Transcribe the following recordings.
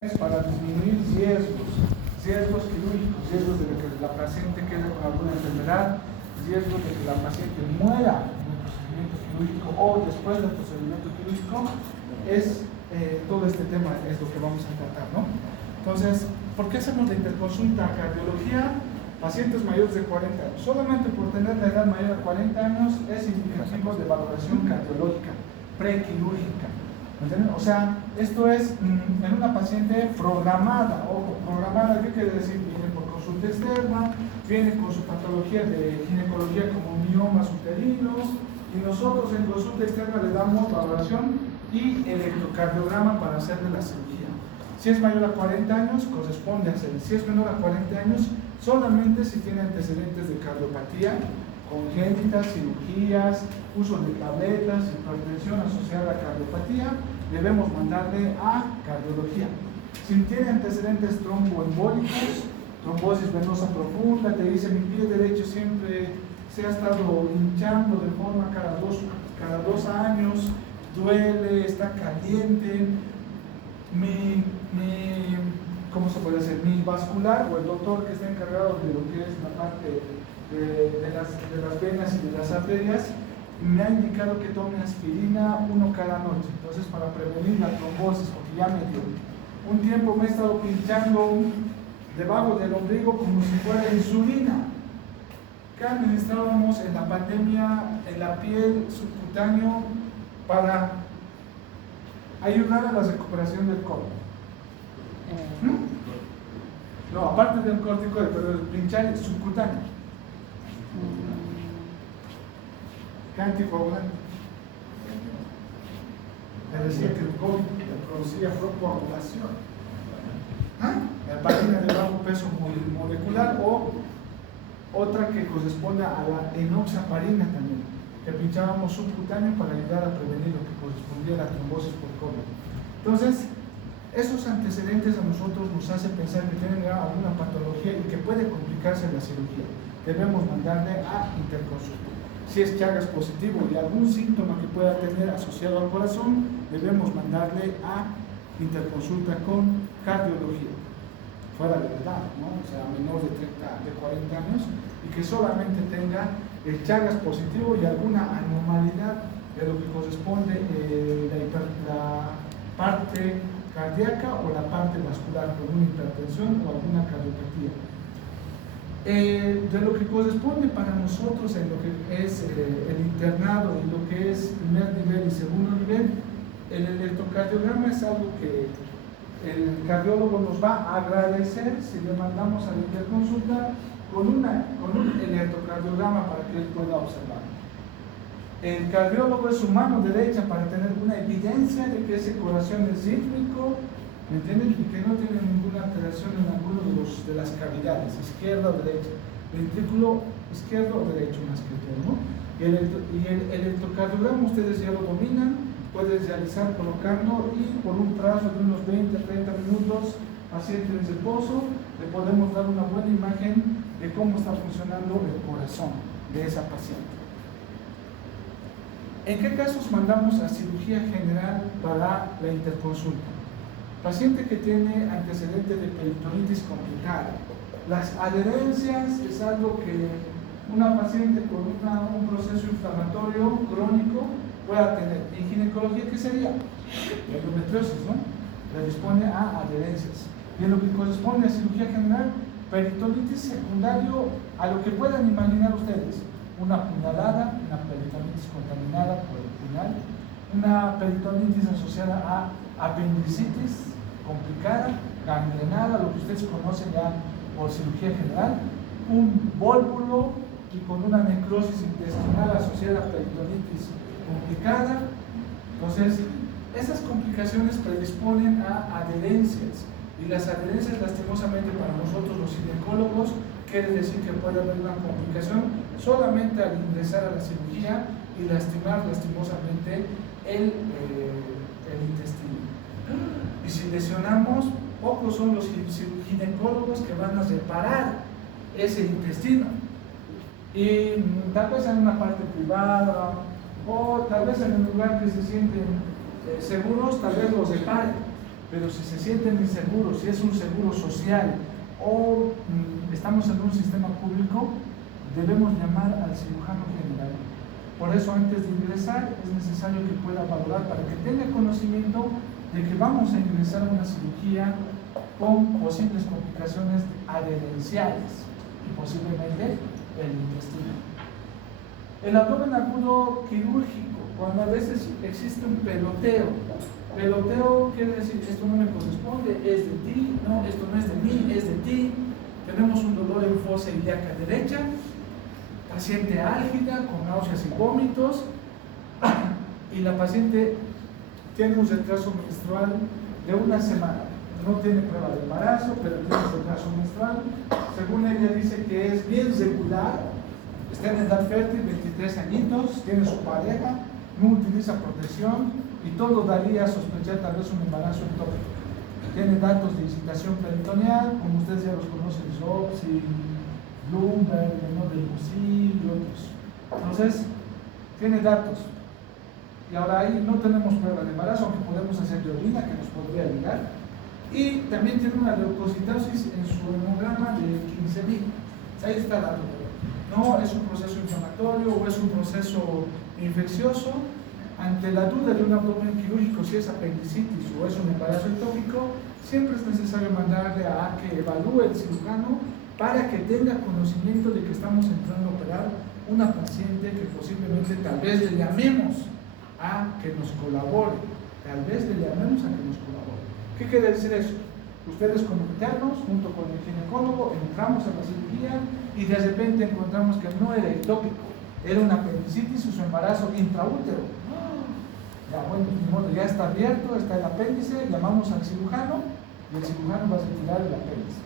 Para disminuir riesgos quirúrgicos, riesgos de que la paciente quede con alguna enfermedad, riesgos de que la paciente muera en el procedimiento quirúrgico o después del procedimiento quirúrgico, todo este tema es lo que vamos a tratar, ¿no? Entonces, ¿por qué hacemos la interconsulta cardiología? Pacientes mayores de 40 años. Solamente por tener la edad mayor de 40 años es indicativo de valoración cardiológica prequirúrgica. ¿Entienden? O sea, esto es en una paciente programada. Ojo, programada, ¿qué quiere decir? Viene por consulta externa, viene con su patología de ginecología como miomas uterinos, y nosotros en consulta externa le damos valoración y electrocardiograma para hacerle la cirugía. Si es mayor a 40 años, corresponde hacer. Si es menor a 40 años, solamente si tiene antecedentes de cardiopatía congénitas, cirugías, uso de tabletas, hipertensión asociada a cardiopatía, debemos mandarle a cardiología. Si tiene antecedentes tromboembólicos, trombosis venosa profunda, te dice mi pie derecho siempre se ha estado hinchando de forma cada dos años, duele, está caliente, ¿cómo se puede decir? Mi vascular o el doctor que está encargado de lo que es la parte de las venas y de las arterias, me ha indicado que tome aspirina 1 cada noche. Entonces, para prevenir la trombosis, porque ya me dio. Un tiempo me he estado pinchando debajo del ombligo como si fuera insulina. ¿Qué administrábamos en la pandemia en la piel subcutáneo para ayudar a la recuperación del colon? No, aparte del corticoide, pero el pinchar subcutáneo. ¿Qué anticoagulante? Le decía que el COVID producía coagulación. La heparina de bajo peso molecular, o otra que corresponde a la enoxaparina también, que pinchábamos subcutáneo para ayudar a prevenir lo que correspondía a la trombosis por COVID. Entonces, esos antecedentes a nosotros nos hacen pensar que tienen alguna patología y que puede complicarse la cirugía. Debemos mandarle a interconsulta. Si es Chagas positivo y algún síntoma que pueda tener asociado al corazón, debemos mandarle a interconsulta con cardiología, fuera de la edad, ¿no? O sea, menor de 40 años, y que solamente tenga el Chagas positivo y alguna anormalidad de lo que corresponde la parte cardíaca o la parte vascular, con una hipertensión o alguna cardiopatía. De lo que corresponde para nosotros en lo que es el internado y lo que es primer nivel y segundo nivel, el electrocardiograma es algo que el cardiólogo nos va a agradecer si le mandamos a la interconsulta con un electrocardiograma para que él pueda observar. El cardiólogo es su mano derecha para tener una evidencia de que ese corazón es rítmico, ¿me entienden? Y que no tiene ninguna alteración en alguno de las cavidades, izquierda o derecha, ventrículo izquierdo o derecho más que todo, ¿no? Y el electrocardiograma ustedes ya lo dominan, puedes realizar colocando y por un plazo de unos 20-30 minutos, paciente en reposo, le podemos dar una buena imagen de cómo está funcionando el corazón de esa paciente. ¿En qué casos mandamos a cirugía general para la interconsulta? Paciente que tiene antecedentes de peritonitis complicada. Las adherencias es algo que una paciente con un proceso inflamatorio crónico pueda tener. En ginecología, ¿qué sería? Endometriosis, ¿no? Predispone a adherencias. Y en lo que corresponde a cirugía general, peritonitis secundario a lo que puedan imaginar ustedes. Una puñalada, una peritonitis contaminada por el puñal, una peritonitis asociada a apendicitis complicada, gangrenada, lo que ustedes conocen ya por cirugía general, un vólvulo y con una necrosis intestinal asociada a peritonitis complicada. Entonces, esas complicaciones predisponen a adherencias, y las adherencias, lastimosamente para nosotros los ginecólogos, quiere decir que puede haber una complicación solamente al ingresar a la cirugía y lastimar lastimosamente el intestino. Y si lesionamos, pocos son los ginecólogos que van a reparar ese intestino. Y tal vez en una parte privada o tal vez en un lugar que se sienten seguros, tal vez los reparen. pero si se sienten inseguros, si es un seguro social o estamos en un sistema público, debemos llamar al cirujano general. Por eso, antes de ingresar, es necesario que pueda valorar para que tenga conocimiento de que vamos a ingresar a una cirugía con posibles complicaciones adherenciales y posiblemente el intestino. El abdomen agudo quirúrgico, cuando a veces existe un peloteo. Peloteo quiere decir, esto no me corresponde, es de ti, no, esto no es de mí, es de ti. Tenemos un dolor en fosa ilíaca derecha, paciente álgida, con náuseas y vómitos, y la paciente tiene un retraso menstrual de una semana. No tiene prueba de embarazo, pero tiene un retraso menstrual. Según ella dice que es bien regular, está en edad fértil, 23 añitos, tiene su pareja, no utiliza protección y todo daría a sospechar tal vez un embarazo ectópico. Tiene datos de incitación peritoneal, como ustedes ya los conocen, Zopsi, Bloomberg, de Lucille y otros. Entonces, tiene datos. Y ahora ahí no tenemos prueba de embarazo, aunque podemos hacer de orina, que nos podría ayudar. Y también tiene una leucocitosis en su hemograma de 15.000. Ahí está el dato. No es un proceso inflamatorio o es un proceso infeccioso. Ante la duda de un abdomen quirúrgico, si es apendicitis o es un embarazo ectópico, siempre es necesario mandarle a que evalúe el cirujano para que tenga conocimiento de que estamos entrando a operar una paciente que posiblemente tal vez le llamemos a que nos colabore. Tal vez le llamemos a que nos colabore. ¿Qué quiere decir eso? Ustedes como internos, junto con el ginecólogo, entramos a la cirugía y de repente encontramos que no era ectópico, era una apendicitis o su embarazo intraútero. Ya, bueno, ni modo, ya está abierto, está el apéndice, llamamos al cirujano y el cirujano va a retirar el apéndice.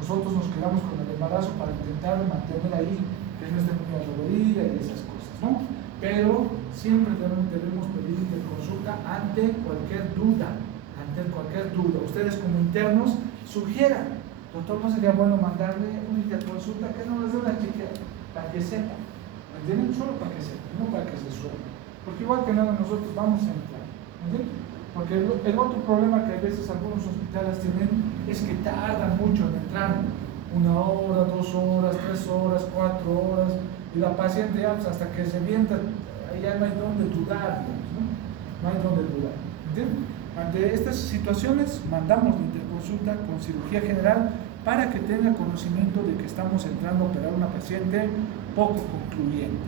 Nosotros nos quedamos con el embarazo para intentar mantener ahí que no esté muy adolorida y esas cosas, ¿no? Pero siempre debemos pedir interconsulta ante cualquier duda. Ustedes como internos sugieran, doctor, ¿no sería bueno mandarle una interconsulta que no les dé una chica para que sepa? ¿Me entienden? Solo para que sepa, no para que se suene. Porque igual que nada nosotros vamos a entrar, ¿entienden? Porque el otro problema que a veces algunos hospitales tienen es que tardan mucho en entrar, 1 hora, 2 horas, 3 horas, 4 horas, y la paciente ya, pues, hasta que se vienta, ya no hay donde dudar, digamos, ¿no? No hay donde dudar, ¿entienden? Ante estas situaciones mandamos la interconsulta con cirugía general para que tenga conocimiento de que estamos entrando a operar una paciente poco concluyente.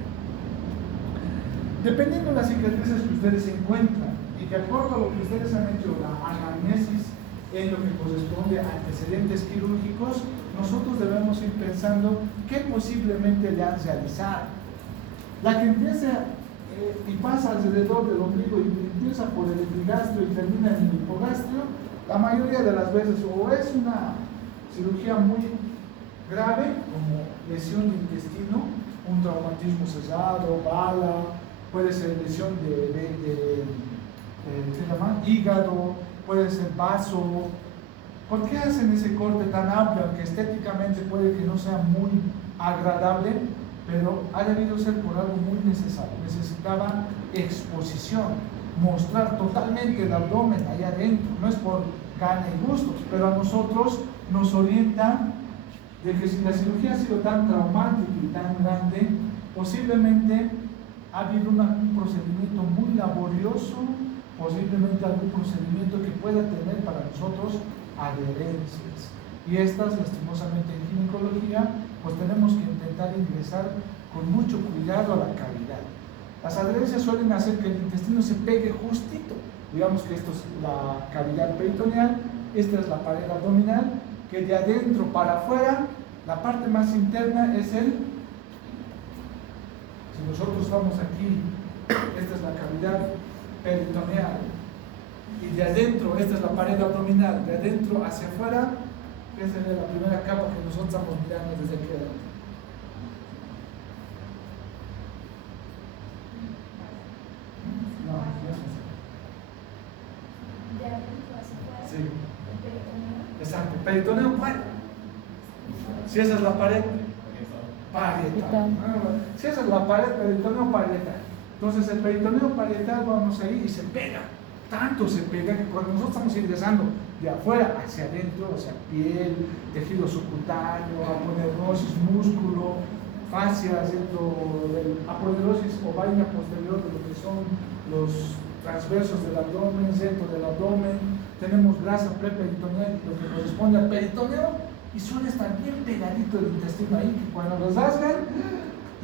Dependiendo de las cicatrices que ustedes encuentran y de acuerdo a lo que ustedes han hecho la anamnesis en lo que corresponde a antecedentes quirúrgicos, nosotros debemos ir pensando qué posiblemente le han realizado. La que empieza y pasa alrededor del ombligo y empieza por el epigastrio y termina en el hipogastrio, la mayoría de las veces o es una cirugía muy grave, como lesión de intestino, un traumatismo cesado, bala, puede ser lesión de hígado, puede ser vaso. ¿Por qué hacen ese corte tan amplio, aunque estéticamente puede que no sea muy agradable? Pero ha debido ser por algo muy necesario. Necesitaba exposición, mostrar totalmente el abdomen allá adentro. No es por gana y gustos, pero a nosotros nos orienta de que si la cirugía ha sido tan traumática y tan grande, posiblemente ha habido un procedimiento muy laborioso, posiblemente algún procedimiento que pueda tener para nosotros adherencias. Y estas, lastimosamente en ginecología, pues tenemos que intentar ingresar con mucho cuidado a la cavidad. Las adherencias suelen hacer que el intestino se pegue justito. Digamos que esto es la cavidad peritoneal, esta es la pared abdominal, que de adentro para afuera, la parte más interna es el... Si nosotros estamos aquí, esta es la cavidad peritoneal, y de adentro, esta es la pared abdominal, de adentro hacia afuera, esa es la primera capa que nosotros estamos mirando desde aquí adentro. No, sí. Exacto, peritoneo parietal. Si esa es la pared parietal. Si esa es la pared, peritoneo parietal. Entonces el peritoneo parietal vamos ahí y se pega. tanto se pega que cuando nosotros estamos ingresando de afuera hacia adentro, hacia piel, tejido subcutáneo, aponeuriosis, músculo, fascias dentro del aponeuriosis o vaina posterior de lo que son los transversos del abdomen, centro del abdomen, tenemos grasa preperitoneal, lo que corresponde al peritoneo, y suele estar bien pegadito el intestino ahí, que cuando los rasgan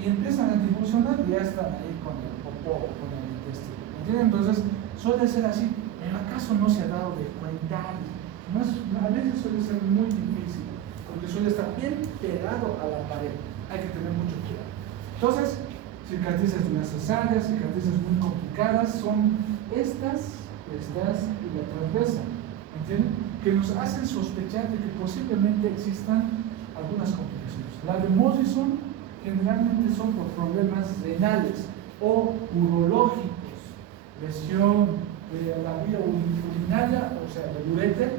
y empiezan a difusionar, ya están ahí con el popó, con el intestino. ¿Entienden? Entonces, suele ser así. ¿En acaso no se ha dado de cuenta? A veces suele ser muy difícil, porque suele estar bien pegado a la pared. Hay que tener mucho cuidado. Entonces, cicatrices innecesarias, cicatrices muy complicadas, son estas y la transversa, ¿entienden? Que nos hacen sospechar de que posiblemente existan algunas complicaciones. La de Morrison generalmente son por problemas renales o urológicos, lesión de la vía urinaria, o sea, del uréter,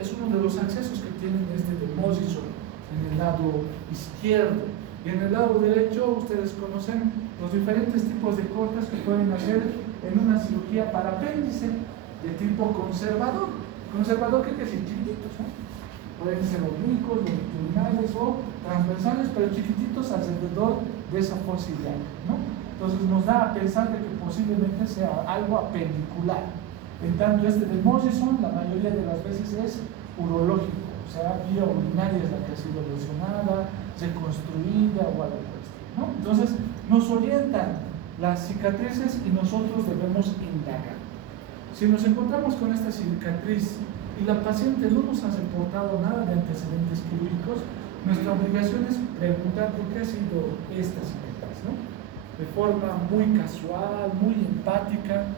es uno de los accesos que tienen de Morrison en el lado izquierdo. Y en el lado derecho, ustedes conocen los diferentes tipos de cortes que pueden hacer en una cirugía para apéndice de tipo conservador. Conservador, ¿qué quiere decir? Chiquititos, ¿no? Pueden ser oblicuos, longitudinales o transversales, pero chiquititos alrededor de esa fosa ilíaca, ¿no? Entonces nos da a pensar de que posiblemente sea algo apendicular. En tanto, de Morrison, la mayoría de las veces es urológico, o sea, vía urinaria es la que ha sido lesionada, reconstruida o algo por el estilo, ¿no? Entonces, nos orientan las cicatrices y nosotros debemos indagar. Si nos encontramos con esta cicatriz y la paciente no nos ha reportado nada de antecedentes quirúrgicos, nuestra obligación es preguntar por qué ha sido esta cicatriz, ¿no? De forma muy casual, muy empática,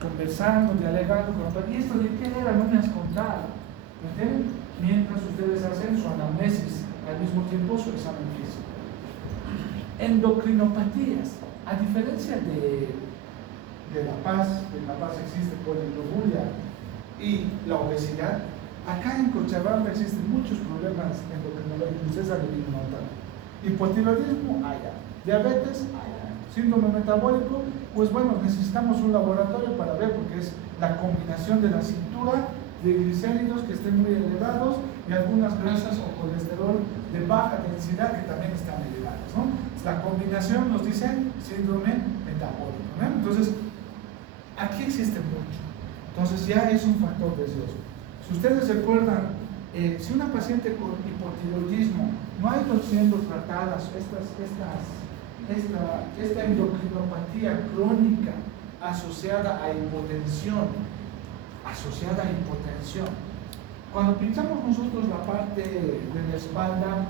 conversando, dialogando con la ¿y esto de qué era? No me has contado. ¿Entienden? Mientras ustedes hacen su anamnesis, al mismo tiempo su examen físico. Endocrinopatías. A diferencia de La Paz existe polidrobulia y la obesidad, acá en Cochabamba existen muchos problemas endocrinológicos, ustedes han debido notar. Hipotiroidismo, allá. Diabetes, allá. Síndrome metabólico, pues bueno, necesitamos un laboratorio para ver, porque es la combinación de la cintura de glicéridos que estén muy elevados y algunas grasas o colesterol de baja densidad que también están elevadas, ¿no? La combinación nos dice síndrome metabólico, ¿no? Entonces, aquí existe mucho. Entonces ya es un factor de riesgo. Si ustedes recuerdan, si una paciente con hipotiroidismo no ha ido siendo tratada, esta endocrinopatía crónica asociada a hipotensión, cuando pinchamos nosotros la parte de la espalda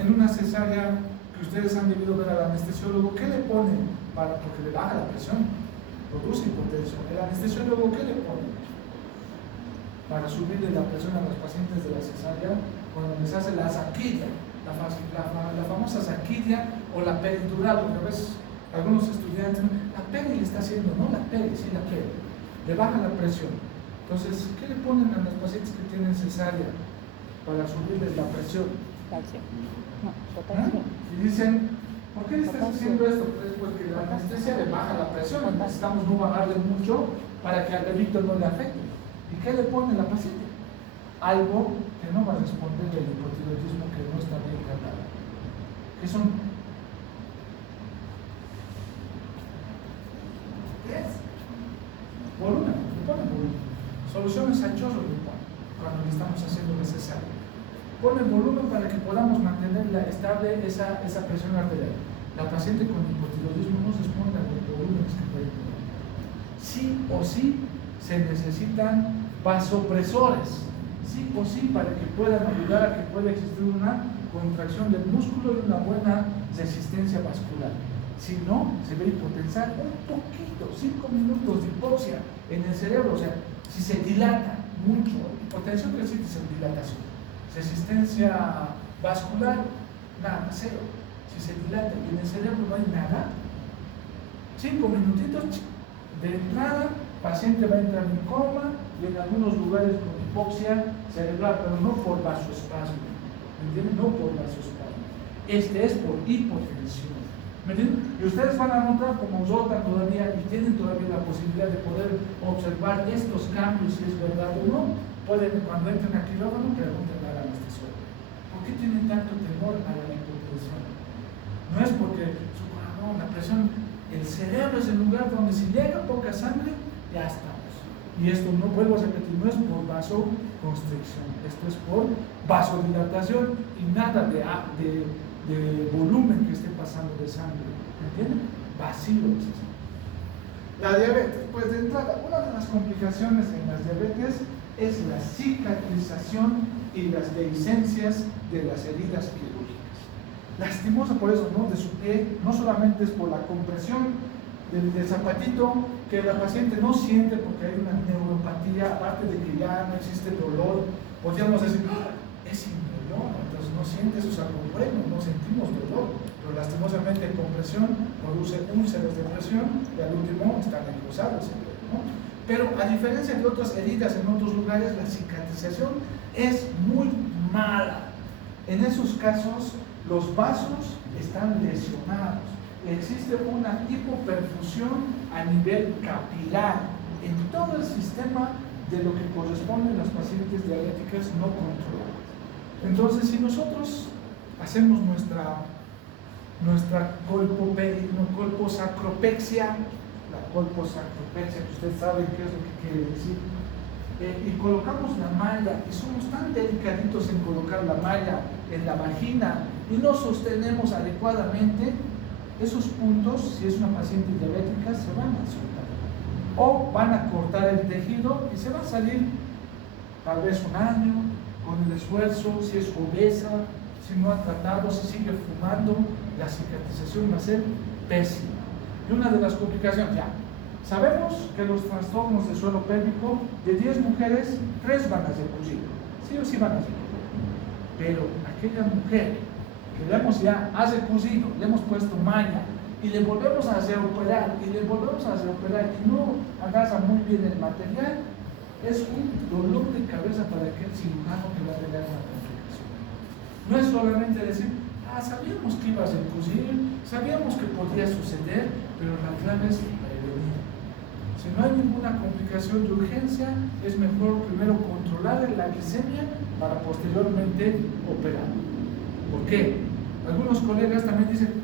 en una cesárea que ustedes han debido ver al anestesiólogo, ¿qué le ponen? Porque le baja la presión, produce hipotensión. ¿El anestesiólogo qué le pone? Para subirle la presión a los pacientes de la cesárea cuando les hace la saquilla, la famosa saquilla o la peridural, porque a veces algunos estudiantes, la peri le está haciendo, no la peri, sí la peri, le baja la presión. Entonces, ¿qué le ponen a los pacientes que tienen cesárea para subirles la presión? No, potasio. Y dicen, ¿por qué le estás haciendo esto? Pues porque la anestesia le baja la presión, necesitamos no bajarle mucho para que al bebito no le afecte. ¿Y qué le pone la paciente? Algo que no va a responder del hipotiroidismo que no está bien tratado. ¿Qué son? ¿Qué es? Volumen, le ponen volumen. Soluciones a chorro le ponen cuando le estamos haciendo necesario. Ponen volumen para que podamos mantener estable esa presión arterial. La paciente con hipotiroidismo no responde a los volúmenes que pueden tener. Sí o sí se necesitan vasopresores, sí o sí, para que puedan ayudar a que pueda existir una contracción del músculo y una buena resistencia vascular. Si no, se ve hipotensar un poquito, 5 minutos de hipoxia en el cerebro. O sea, si se dilata mucho, hipotensión quiere decir que es dilatación. Resistencia vascular, nada, cero. Si se dilata y en el cerebro no hay nada, 5 minutitos de entrada, paciente va a entrar en coma y en algunos lugares con hipoxia cerebral, pero no por vasoespasmo. ¿Entienden? No por vasoespasmo. Este es por hipotensión. ¿Me entienden? Y ustedes van a notar como rotan todavía y tienen todavía la posibilidad de poder observar estos cambios, si es verdad o no. Pueden, cuando entren a quirófano, pregunten a la anestesióloga. ¿Por qué tienen tanto temor a la hipotensión? No es porque su corazón, la presión, el cerebro es el lugar donde si llega poca sangre, ya estamos. Y esto, no vuelvo a repetir, no es por vasoconstricción, esto es por vasodilatación y nada de volumen que esté pasando de sangre. ¿Me entienden? Vacío. La diabetes, pues de entrada, una de las complicaciones en las diabetes es la cicatrización y las dehiscencias de las heridas quirúrgicas. Lastimosa por eso, ¿no? De su pie, no solamente es por la compresión del zapatito que la paciente no siente porque hay una neuropatía, aparte de que ya no existe dolor, podríamos decir, ¡ah! Es indolor, entonces no siente, eso es algo bueno, no sentimos dolor, pero lastimosamente compresión produce úlceras de presión y al último están encruzados, ¿no? Pero a diferencia de otras heridas en otros lugares, la cicatrización es muy mala. En esos casos, los vasos están lesionados. Existe una hipoperfusión a nivel capilar en todo el sistema de lo que corresponde a las pacientes diabéticas no controladas. Entonces, si nosotros hacemos nuestra colposacropexia, la colposacropexia, que ustedes saben qué es lo que quiere decir, y colocamos la malla, y somos tan delicaditos en colocar la malla en la vagina y no sostenemos adecuadamente, esos puntos, si es una paciente diabética, se van a soltar o van a cortar el tejido y se va a salir tal vez un año con el esfuerzo. Si es obesa, si no ha tratado, si sigue fumando, la cicatrización va a ser pésima. Y una de las complicaciones, ya sabemos que los trastornos de suelo pélvico, de 10 mujeres, 3 van a recurrir, sí o sí van a recurrir. Pero aquella mujer que le hemos ya ha recurrido, le hemos puesto malla y le volvemos a reoperar y le volvemos a reoperar y no agarra muy bien el material, es un dolor de cabeza para aquel cirujano que va a tener una complicación. No es solamente decir, sabíamos que iba a recurrir, sabíamos que podía suceder, pero la clave es prevenir. Si no hay ninguna complicación de urgencia, es mejor primero controlar la glicemia para posteriormente operar. ¿Por qué? Algunos colegas también dicen,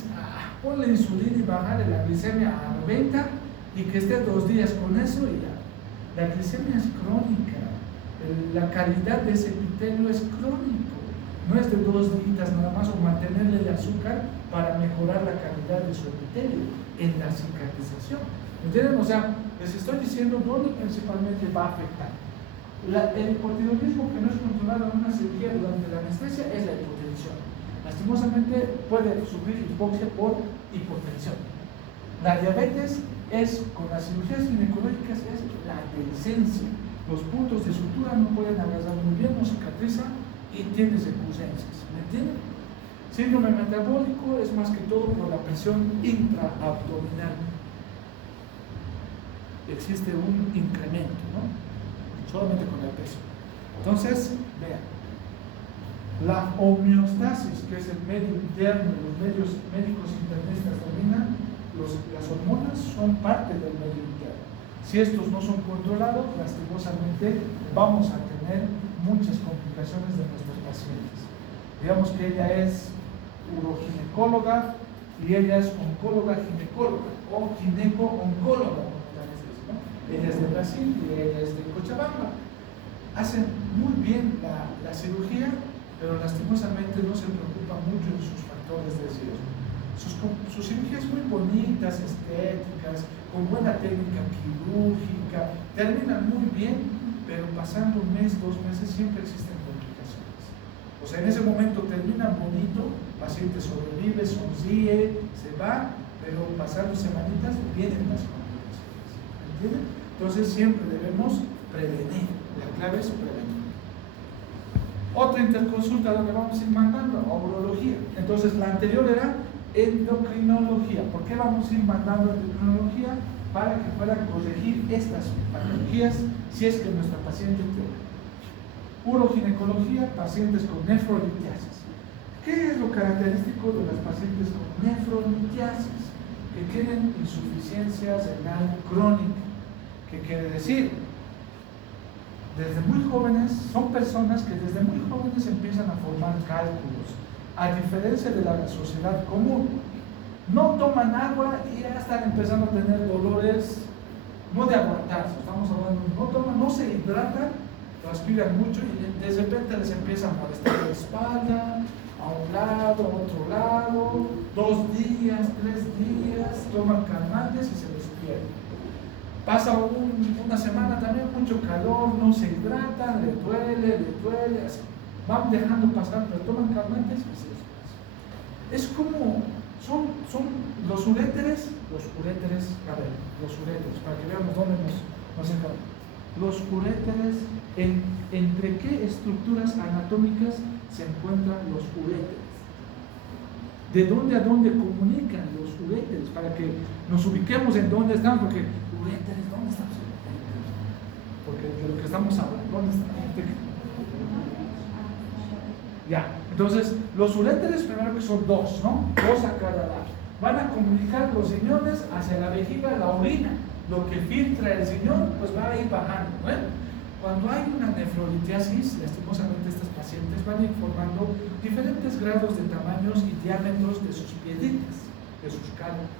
ponle insulina y bajarle la glicemia a 90 y que esté 2 días con eso y ya. La glicemia es crónica, la calidad de ese epitelio es crónico, no es de 2 días nada más o mantenerle el azúcar para mejorar la calidad de su epitelio en la cicatrización. ¿Entienden? O sea, les estoy diciendo dónde principalmente va a afectar. El hipotiroidismo que no es controlado en una cirugía durante la anestesia es la hipotensión. Lastimosamente puede sufrir hipoxia por hipotensión. La diabetes es, con las cirugías ginecológicas, es la dehiscencia. Los puntos de sutura no pueden agarrar muy bien, no cicatriza y tiene recurrencias. ¿Me entienden? Síndrome metabólico es más que todo por la presión intraabdominal. Existe un incremento, ¿no? Solamente con el peso. Entonces, vean, la homeostasis, que es el medio interno, los medios médicos internistas dominan, las hormonas son parte del medio interno. Si estos no son controlados, lastimosamente vamos a tener muchas complicaciones de nuestros pacientes. Digamos que ella es uroginecóloga y ella es oncóloga ginecóloga o gineco-oncóloga. Ella es de Brasil y ella es de Cochabamba. Hacen muy bien la cirugía, pero lastimosamente no se preocupa mucho en sus factores de riesgo. Sus cirugías muy bonitas, estéticas, con buena técnica quirúrgica, terminan muy bien, pero pasando 1 mes, 2 meses siempre existen complicaciones. O sea, en ese momento terminan bonito, el paciente sobrevive, sonríe, se va, pero pasando semanitas vienen las complicaciones. ¿Entienden? Entonces siempre debemos prevenir. La clave es prevenir. Otra interconsulta donde vamos a ir mandando a urología. Entonces la anterior era endocrinología. ¿Por qué vamos a ir mandando a endocrinología? Para que puedan corregir estas patologías si es que nuestra paciente tiene. Uroginecología, pacientes con nefrolitiasis. ¿Qué es lo característico de las pacientes con nefrolitiasis? Que tienen insuficiencia renal crónica. ¿Qué quiere decir? Desde muy jóvenes, son personas que desde muy jóvenes empiezan a formar cálculos, a diferencia de la sociedad común. No toman agua y ya están empezando a tener dolores, no de aguantarse, estamos hablando, no toman, no se hidratan, transpiran mucho y de repente les empieza a molestar la espalda, a un lado, a otro lado, 2 días, 3 días, toman calmantes y se les pierde. Pasa una semana también, mucho calor, no se hidratan, le duele, así. Van dejando pasar, pero toman calmantes y se les pasa. Es como, son los uréteres, para que veamos dónde nos encontramos. Los uréteres, ¿entre qué estructuras anatómicas se encuentran los uréteres? ¿De dónde a dónde comunican los uréteres? Para que nos ubiquemos en dónde están, porque uréteres, ¿dónde están los uréteres? Porque de lo que estamos hablando, ¿dónde están? Ya, entonces, los uréteres primero que son 2, ¿no? 2 a cada lado. Van a comunicar los riñones hacia la vejiga, la orina. Lo que filtra el riñón, pues va a ir bajando, ¿no? Cuando hay una nefrolitiasis, lastimosamente estas pacientes van a ir formando diferentes grados de tamaños y diámetros de sus piedritas, de sus cálculos.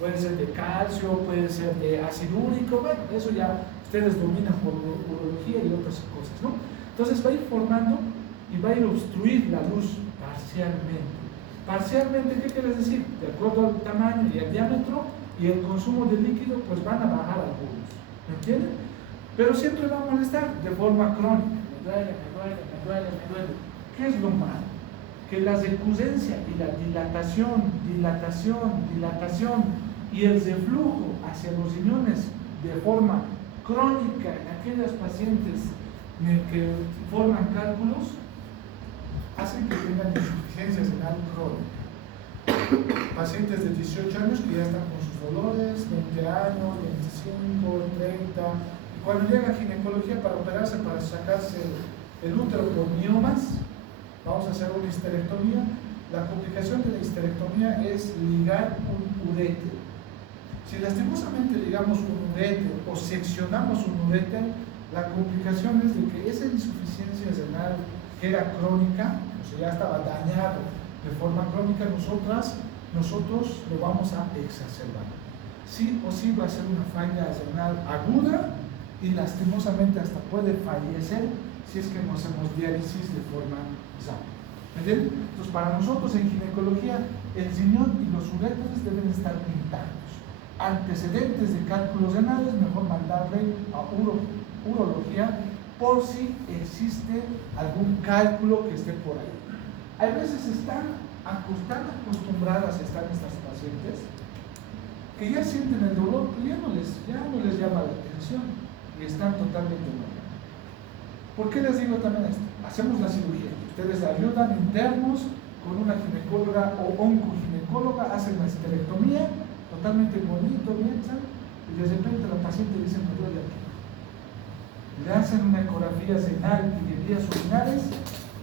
Puede ser de calcio, puede ser de ácido úrico, bueno, eso ya ustedes dominan por urología y otras cosas, ¿no? Entonces va a ir formando y va a ir a obstruir la luz parcialmente. Parcialmente, ¿qué quiere decir? De acuerdo al tamaño y al diámetro y el consumo de líquido, pues van a bajar algunos, ¿me entienden? Pero siempre va a molestar de forma crónica. Me duele. ¿Qué es lo malo? Que la recurrencia y la dilatación y el reflujo hacia los riñones de forma crónica en aquellas pacientes que forman cálculos hacen que tengan insuficiencia renal crónica. Pacientes de 18 años que ya están con sus dolores, 20 años, 25, 30, y cuando llega a ginecología para operarse, para sacarse el útero por miomas, vamos a hacer una histerectomía. La complicación de la histerectomía es ligar un uréter. Si lastimosamente ligamos un uréter o seccionamos un uréter, la complicación es de que esa insuficiencia renal que era crónica, o sea, ya estaba dañado de forma crónica, nosotros lo vamos a exacerbar. Sí o sí va a ser una falla renal aguda y lastimosamente hasta puede fallecer si es que no hacemos diálisis de forma rápida. ¿Me entienden? Entonces, para nosotros en ginecología, el riñón y los uréteres deben estar intactos. Antecedentes de cálculos renales, mejor mandarle a urología por si existe algún cálculo que esté por ahí. Hay veces están tan acostumbradas a estar estas pacientes que ya sienten el dolor, pero ya no les llama la atención y están totalmente normales. ¿Por qué les digo también esto? Hacemos la cirugía. Ustedes ayudan internos con una ginecóloga o oncoginecóloga, hacen la histerectomía, totalmente bonito, bien, ¿sabes? Y de repente la paciente dice, me duele aquí. Le hacen una ecografía renal y de vías urinarias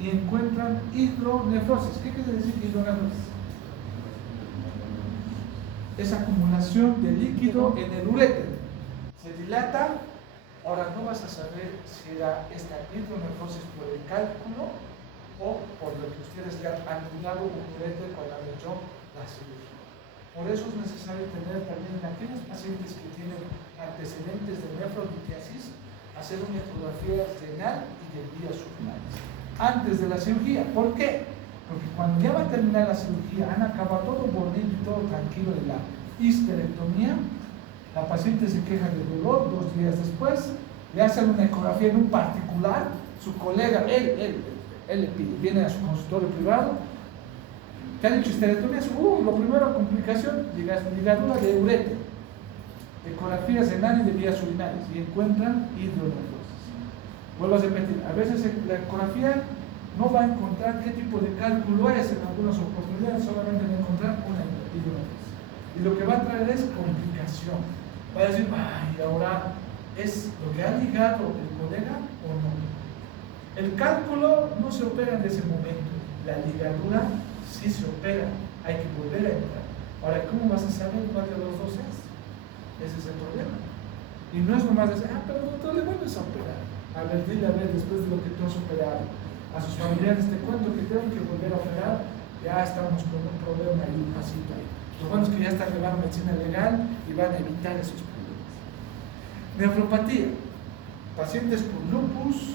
y encuentran hidronefrosis. ¿Qué quiere decir hidronefrosis? Es acumulación de líquido en el uréter. Se dilata. Ahora no vas a saber si era esta hidronefrosis por el cálculo o por lo que ustedes le han anulado un uréter cuando han hecho la cirugía. Por eso es necesario tener también en aquellas pacientes que tienen antecedentes de nefrolitiasis, hacer una ecografía renal y de vías urinarias antes de la cirugía. ¿Por qué? Porque cuando ya va a terminar la cirugía, han acabado todo bonito y todo tranquilo de la histerectomía, la paciente se queja de dolor, 2 días después, le hacen una ecografía en un particular, su colega, él le pide, viene a su consultorio privado, te han hecho histerectomía, lo primero, complicación, ligadura de uréter, ecografía renal y de vías urinarias, y encuentran hidronefrosis. Vuelvo a repetir, a veces la ecografía no va a encontrar qué tipo de cálculo es, en algunas oportunidades solamente va a encontrar una hidronefrosis. Y lo que va a traer es complicación. Va a decir, ay, ahora ¿es lo que ha ligado el colega o no? El cálculo no se opera en ese momento, la ligadura si se opera, hay que volver a entrar. Ahora, ¿cómo vas a saber cuál de los dos es? Ese es el problema. Y no es nomás decir, pero doctor, le vuelves a operar. A ver, dile a ver, después de lo que tú has operado, a sus familiares te cuento que tengo que volver a operar, ya estamos con un problema y un pasito ahí. Lo bueno es que ya está llevando medicina legal y van a evitar esos problemas. Nefropatía. Pacientes con lupus,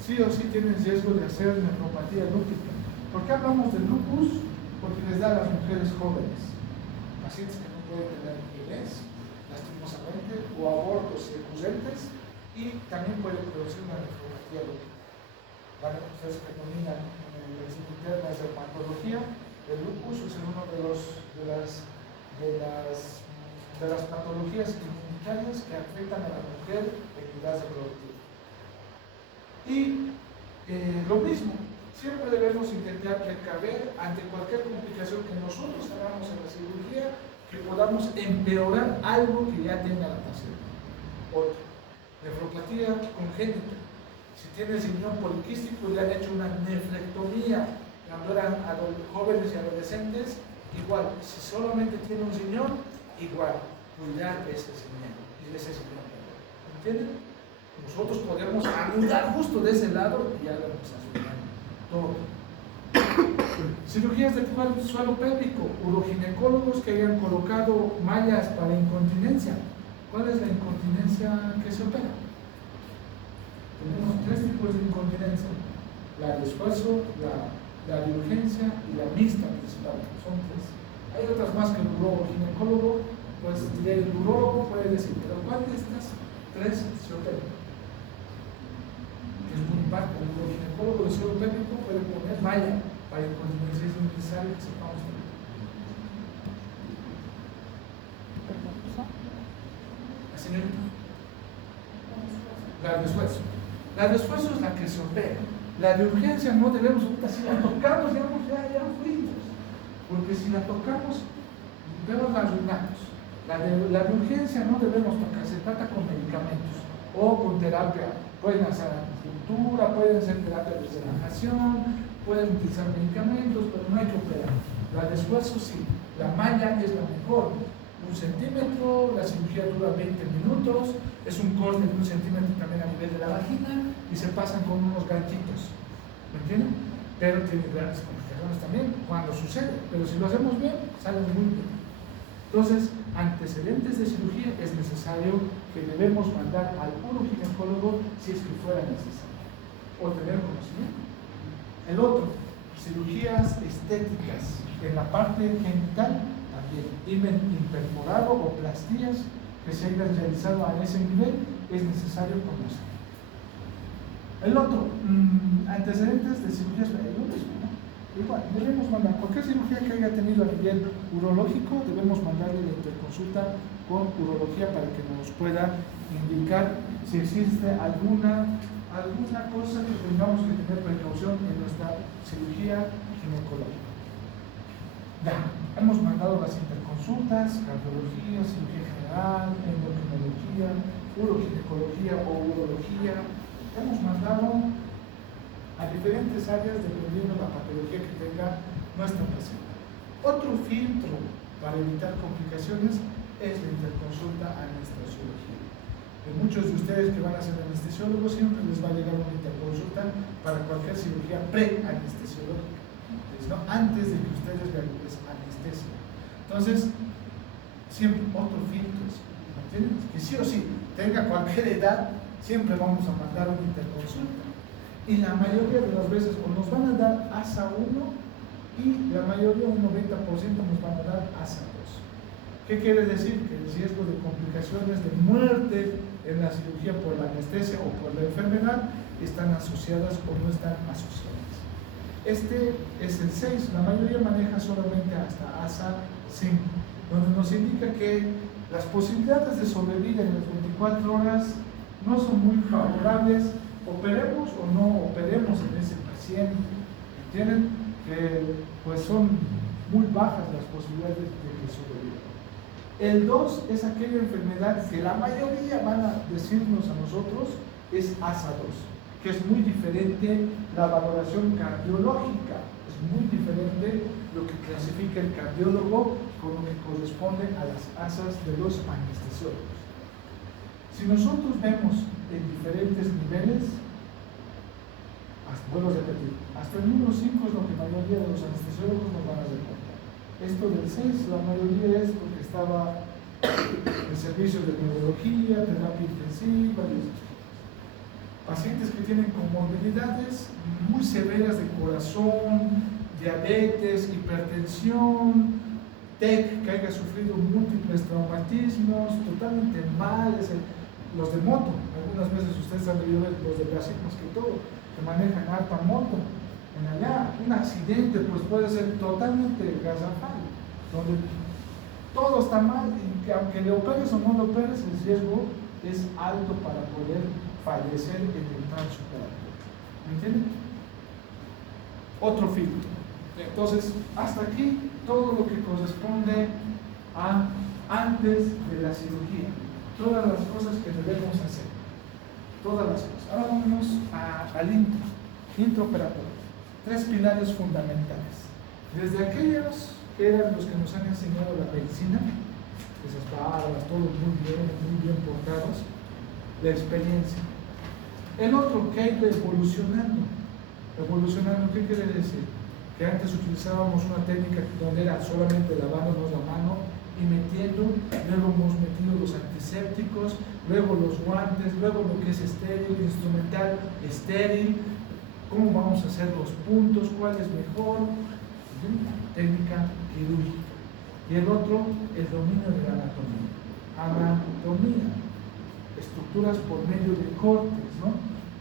sí o sí tienen riesgo de hacer nefropatía lúpica. ¿Por qué hablamos de lupus? Porque les da a las mujeres jóvenes, pacientes que no pueden tener bebés, lastimosamente, o abortos recurrentes, y también puede producir una nefropatía lúpica. ¿Vale? Ustedes que dominan en medicina interna es dermatología, el lupus es uno de las patologías inmunitarias que afectan a la mujer en edad reproductiva. Y lo mismo, siempre debemos intentar precaver ante cualquier complicación que nosotros hagamos en la cirugía, que podamos empeorar algo que ya tenga la paciente. Otro, nefropatía congénita. Si tienes riñón poliquístico y le han hecho una nefrectomía cuando eran jóvenes y adolescentes, igual. Si solamente tiene un riñón, igual. Cuidar ese riñón. ¿Entienden? Nosotros podemos ayudar justo de ese lado y ya lo vamos a ayudar. Todo. Cirugías de suelo pélvico, uroginecólogos que hayan colocado mallas para incontinencia. ¿Cuál es la incontinencia que se opera? Tenemos 3 tipos de incontinencia: la de esfuerzo, la de urgencia y la mixta principal. Son 3. Hay otras más que el uroginecólogo, pues el urólogo puede decir, pero ¿cuál de estas 3 se opera? Es muy impacto. El uroginecólogo de suelo pélvico puede poner malla para incontinencia, es necesario que sepamos. La señorita. La de esfuerzo. La de esfuerzo es la que se opera. La de urgencia no debemos, si la tocamos, ya fuimos. Porque si la tocamos, la arruinamos. La de urgencia no debemos tocar, se trata con medicamentos o con terapia. Pueden hacer acupuntura, pueden hacer terapia de relajación, pueden utilizar medicamentos, pero no hay que operar. La de esfuerzo sí, la malla es la mejor. 1 centímetro, la cirugía dura 20 minutos, es un corte de 1 centímetro también a nivel de la vagina y se pasan con unos ganchitos, ¿me entienden? Pero tiene grandes complicaciones también cuando sucede, pero si lo hacemos bien, sale muy bien. Entonces, antecedentes de cirugía es necesario que debemos mandar al uroginecólogo si es que fuera necesario, o tener conocimiento. El otro, cirugías estéticas en la parte genital, hipermorado o plastías que se hayan realizado a ese nivel, es necesario conocer. El otro, antecedentes de cirugías, lo mismo, ¿no? Igual, debemos mandar cualquier cirugía que haya tenido a nivel urológico, debemos mandarle la interconsulta con urología para que nos pueda indicar si existe alguna cosa que tengamos que tener precaución en nuestra cirugía ginecológica. Ya, hemos mandado las interconsultas, cardiología, cirugía general, endocrinología, uroginecología o urología. Hemos mandado a diferentes áreas dependiendo de la patología que tenga nuestra paciente. Otro filtro para evitar complicaciones es la interconsulta anestesiología. Muchos de ustedes que van a ser anestesiólogos siempre les va a llegar una interconsulta para cualquier cirugía pre-anestesiológica. ¿No? Antes de que ustedes les anestesien. Entonces, siempre otro filtro, ¿entiendes? Que sí o sí, tenga cualquier edad, siempre vamos a mandar una interconsulta. Y la mayoría de las veces o nos van a dar ASA 1 y la mayoría, un 90%, nos van a dar ASA 2. ¿Qué quiere decir? Que el riesgo de complicaciones de muerte en la cirugía por la anestesia o por la enfermedad están asociadas o no están asociadas. Este es el 6, la mayoría maneja solamente hasta ASA 5, donde nos indica que las posibilidades de sobrevivir en las 24 horas no son muy favorables, operemos o no operemos en ese paciente. ¿Entienden? Que pues son muy bajas las posibilidades de que sobreviva. El 2 es aquella enfermedad que la mayoría van a decirnos a nosotros es ASA 2. que es muy diferente la valoración cardiológica, es muy diferente lo que clasifica el cardiólogo con lo que corresponde a las asas de los anestesiólogos. Si nosotros vemos en diferentes niveles, vuelvo a repetir, hasta el número 5 es lo que la mayoría de los anestesiólogos nos van a recomendar. Esto del 6, la mayoría es porque estaba en servicio de neurología, terapia intensiva, pacientes que tienen comorbilidades muy severas de corazón, diabetes, hipertensión, TEC, que haya sufrido múltiples traumatismos, totalmente males, los de moto, algunas veces ustedes han debido ver los de Brasil más que todo, que manejan alta moto, en allá, un accidente pues puede ser totalmente garrafal, donde todo está mal y que aunque le operes o no le operes, el riesgo es alto para poder fallecer en el transuperatorio. ¿Me entienden? Otro filtro. Entonces, hasta aquí todo lo que corresponde a antes de la cirugía, todas las cosas que debemos hacer, todas las cosas. Ahora vamos al intraoperatorio. 3 pilares fundamentales. Desde aquellos que eran los que nos han enseñado la medicina, esas barbas, todos muy bien portados, la experiencia. El otro que ha ido evolucionando. Evolucionando, ¿qué quiere decir? Que antes utilizábamos una técnica donde era solamente lavándonos la mano y metiendo, luego hemos metido los antisépticos, luego los guantes, luego lo que es estéril, instrumental, estéril, cómo vamos a hacer los puntos, cuál es mejor, técnica quirúrgica. Y el otro, el dominio de la anatomía, estructuras por medio de cortes, ¿no?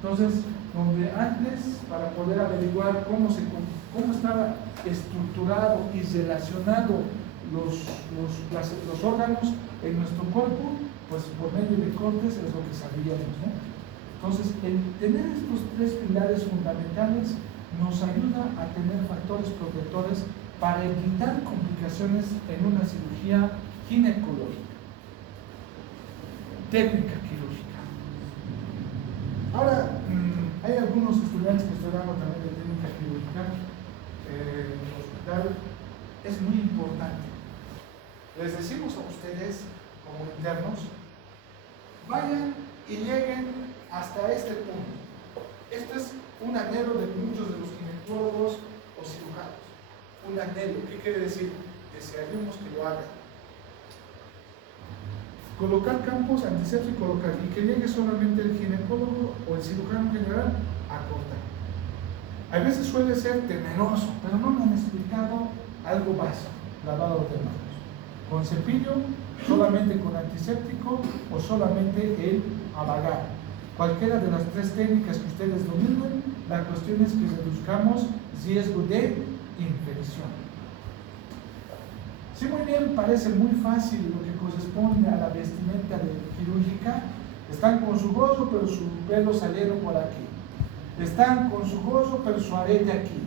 Entonces, donde antes, para poder averiguar cómo estaba estructurado y relacionado los órganos en nuestro cuerpo, pues por medio de cortes es lo que sabíamos, ¿no? Entonces, el tener estos 3 pilares fundamentales nos ayuda a tener factores protectores para evitar complicaciones en una cirugía ginecológica. Técnica quirúrgica. Ahora, hay algunos estudiantes que estoy dando también de técnica quirúrgica en el hospital. Es muy importante. Les decimos a ustedes, como internos, vayan y lleguen hasta este punto. Este es un anhelo de muchos de los ginecólogos o cirujanos. Un anhelo, ¿qué quiere decir? Desearíamos que lo hagan. Colocar campos antisépticos y que llegue solamente el ginecólogo o el cirujano general a cortar. A veces suele ser temeroso, pero no me han explicado algo básico: lavado de manos. Con cepillo, solamente con antiséptico o solamente el abagar. Cualquiera de las 3 técnicas que ustedes dominen, la cuestión es que reduzcamos riesgo de infección. Sí, muy bien, parece muy fácil lo que corresponde a la vestimenta quirúrgica. Están con su gozo, pero su pelo salieron por aquí. Están con su gozo, pero su arete aquí.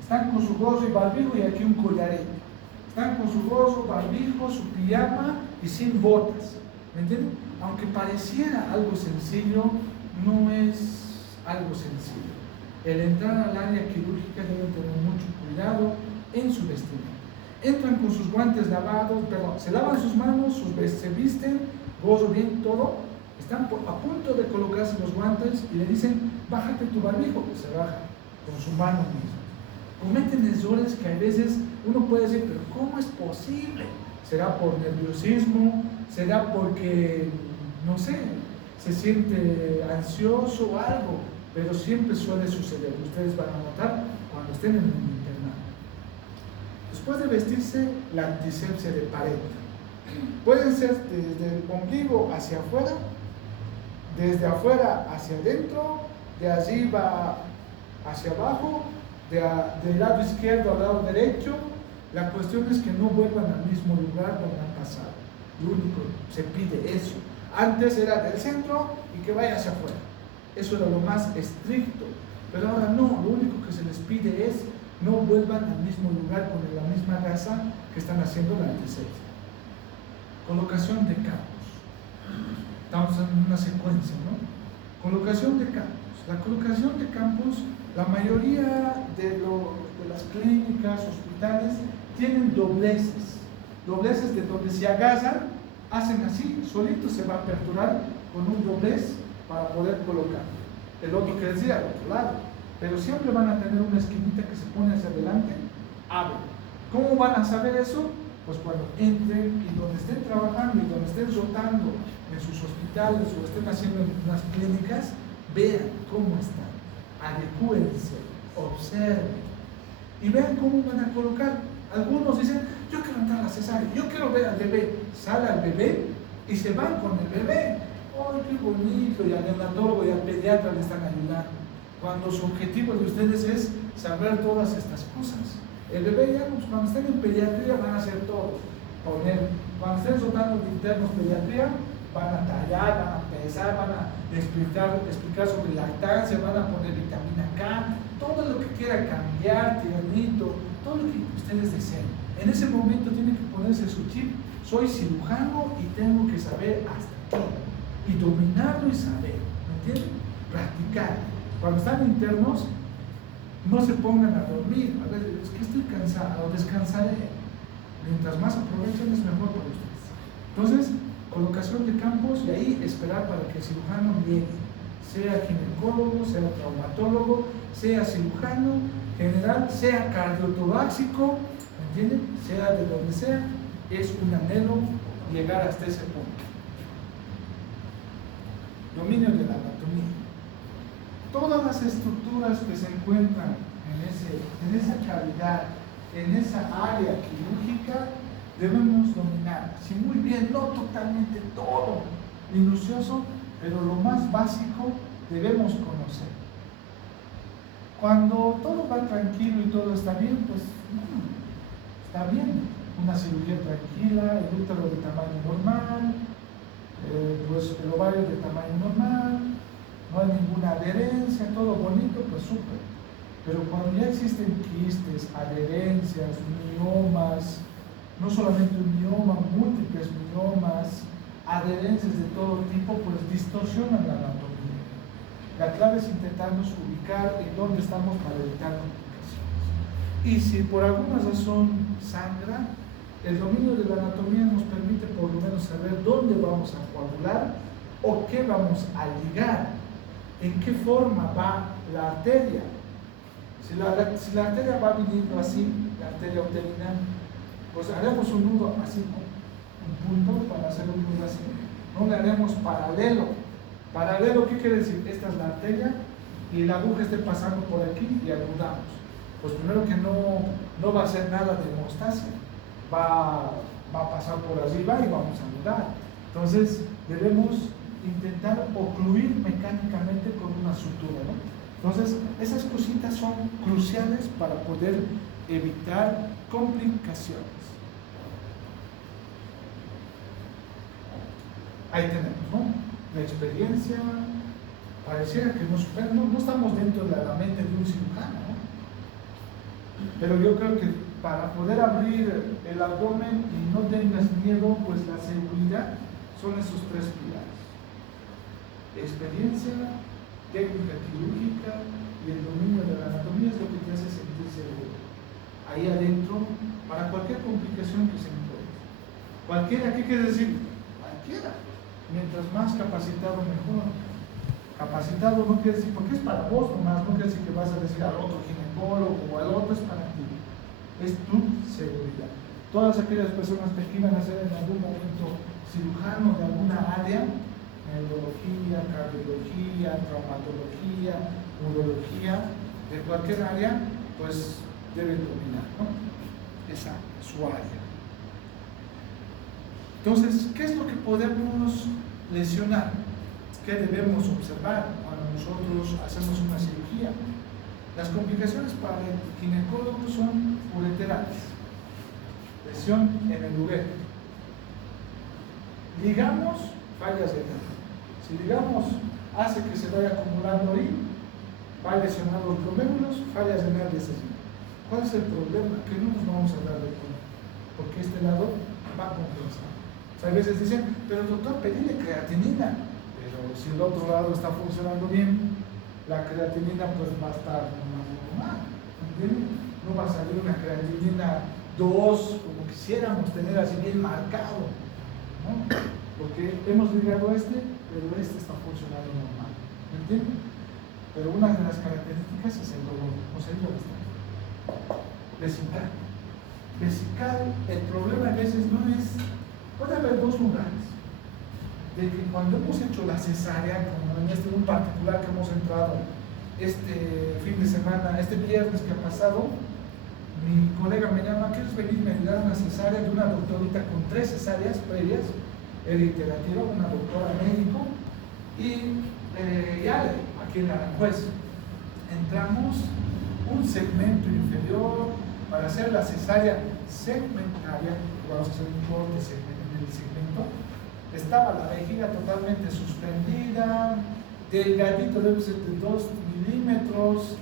Están con su gozo y barbijo y aquí un collarete. Están con su gozo, barbijo, su pijama y sin botas. ¿Me entienden? Aunque pareciera algo sencillo, no es algo sencillo. El entrar al área quirúrgica deben tener mucho cuidado en su vestimenta. Entran con sus guantes lavados, se lavan sus manos, se visten, gozo bien, todo. Están a punto de colocarse los guantes y le dicen: bájate tu barbijo, que se baja con su mano misma. Cometen errores que a veces uno puede decir: pero ¿cómo es posible? ¿Será por nerviosismo? ¿Será porque, no sé, se siente ansioso o algo? Pero siempre suele suceder. Ustedes van a notar cuando estén en un internado. Después de vestirse, la antisepsia de pared. Pueden ser desde el ombligo hacia afuera, desde afuera hacia adentro, de arriba hacia abajo, del lado izquierdo al lado derecho. La cuestión es que no vuelvan al mismo lugar donde han pasado. Lo único se pide eso. Antes era del centro y que vaya hacia afuera. Eso era lo más estricto. Pero ahora no, lo único que se les pide es: no vuelvan al mismo lugar con la misma gasa que están haciendo la antisepsia. Colocación de campos. Estamos en una secuencia, ¿no? Colocación de campos. La colocación de campos, la mayoría de las clínicas, hospitales, tienen dobleces. Dobleces de donde se agarran, hacen así, solito se va a aperturar con un doblez para poder colocar. El otro que decía, al otro lado. Pero siempre van a tener una esquinita que se pone hacia adelante, abre. ¿Cómo van a saber eso? Pues cuando entren y donde estén trabajando y donde estén rotando en sus hospitales o estén haciendo en unas clínicas, vean cómo están, adecúense, observen y vean cómo van a colocar. Algunos dicen, yo quiero entrar a la cesárea, yo quiero ver al bebé. Sale al bebé y se van con el bebé. ¡Ay, qué bonito! Y al neonatólogo y al pediatra le están ayudando. Cuando su objetivo de ustedes es saber todas estas cosas. El bebé ya, pues, cuando estén en pediatría van a hacer todo. Cuando estén soltando de internos pediatría, van a tallar, van a pesar, van a explicar sobre lactancia, van a poner vitamina K, todo lo que quiera cambiar, tiernito, todo lo que ustedes deseen. En ese momento tienen que ponerse su chip, soy cirujano y tengo que saber hasta aquí, y dominarlo y saber, ¿me entienden? Practicar. Cuando están internos, no se pongan a dormir, a ver, es que estoy cansado, descansaré. Mientras más aprovechen es mejor para ustedes. Entonces, colocación de campos y ahí esperar para que el cirujano llegue, sea ginecólogo, sea traumatólogo, sea cirujano general, sea cardiotorácico, ¿me entienden? Sea de donde sea, es un anhelo llegar hasta ese punto. Dominio de la anatomía. Todas las estructuras que se encuentran en esa cavidad, en esa área quirúrgica, debemos dominar. Si muy bien, no totalmente todo minucioso, pero lo más básico debemos conocer. Cuando todo va tranquilo y todo está bien, pues está bien. Una cirugía tranquila, el útero de tamaño normal, pues el ovario de tamaño normal, no hay ninguna adherencia, todo bonito, pues súper. Pero cuando ya existen quistes, adherencias, miomas, no solamente un mioma, múltiples miomas, adherencias de todo tipo, pues distorsionan la anatomía. La clave es intentarnos ubicar en dónde estamos para evitar complicaciones. Y si por alguna razón sangra, el dominio de la anatomía nos permite por lo menos saber dónde vamos a coagular o qué vamos a ligar, en qué forma va la arteria. Si la arteria va viniendo así, la arteria uterina, pues haremos un nudo así, ¿no? Un punto para hacer un nudo así. No le haremos paralelo. Paralelo, ¿qué quiere decir? Esta es la arteria y la aguja esté pasando por aquí y anudamos. Pues primero que no va a hacer nada de hemostasia. Va a pasar por arriba y vamos a anudar. Entonces debemos intentar ocluir mecánicamente con una sutura, ¿no? Entonces esas cositas son cruciales para poder evitar complicaciones. Ahí tenemos, ¿no? La experiencia pareciera que no estamos dentro de la mente de un cirujano, ¿no? Pero yo creo que para poder abrir el abdomen y no tengas miedo, pues la seguridad son esos tres pilares: experiencia, técnica quirúrgica y el dominio de la anatomía es lo que te hace sentir seguro. Ahí adentro, para cualquier complicación que se encuentre. Cualquiera, ¿qué quiere decir? Cualquiera. Mientras más capacitado, mejor. Capacitado no quiere decir, porque es para vos nomás, no quiere decir que vas a decir al otro ginecólogo o al otro, es para ti. Es tu seguridad. Todas aquellas personas que quieran hacer en algún momento cirujano de alguna área, neurología, cardiología, traumatología, urología, de cualquier área, pues deben dominar, ¿no? Esa su área. Entonces, ¿qué es lo que podemos lesionar? ¿Qué debemos observar cuando nosotros hacemos una cirugía? Las complicaciones para el ginecólogo son ureterales, lesión en el uréter. Ligamos, fallas renales. Si ligamos, hace que se vaya acumulando ahí, va lesionando los glomérulos, fallas renales allí. ¿Cuál es el problema? Que no nos vamos a dar de cuenta, porque este lado va a compensar. O sea, a veces dicen, pero doctor, pedile creatinina. Pero si el otro lado está funcionando bien, la creatinina pues va a estar normal, ¿entiendes? No va a salir una creatinina 2 como quisiéramos tener así bien marcado, ¿no? Porque hemos ligado pero este está funcionando normal, ¿entiendes? Pero una de las características es el dolor, o sea, vesical. Vesical, el problema a veces no es, puede haber dos lugares, de que cuando hemos hecho la cesárea, como en un particular que hemos entrado este fin de semana, este viernes que ha pasado, mi colega me llama, ¿quieres venir a ayudar a una cesárea de una doctorita con 3 cesáreas previas? Era iterativa, una doctora médico, y ya aquí en Aranjuez entramos un segmento inferior para hacer la cesárea segmentaria, vamos a hacer un corte en el segmento. Estaba la vejiga totalmente suspendida, delgadito, debe ser de 2 milímetros.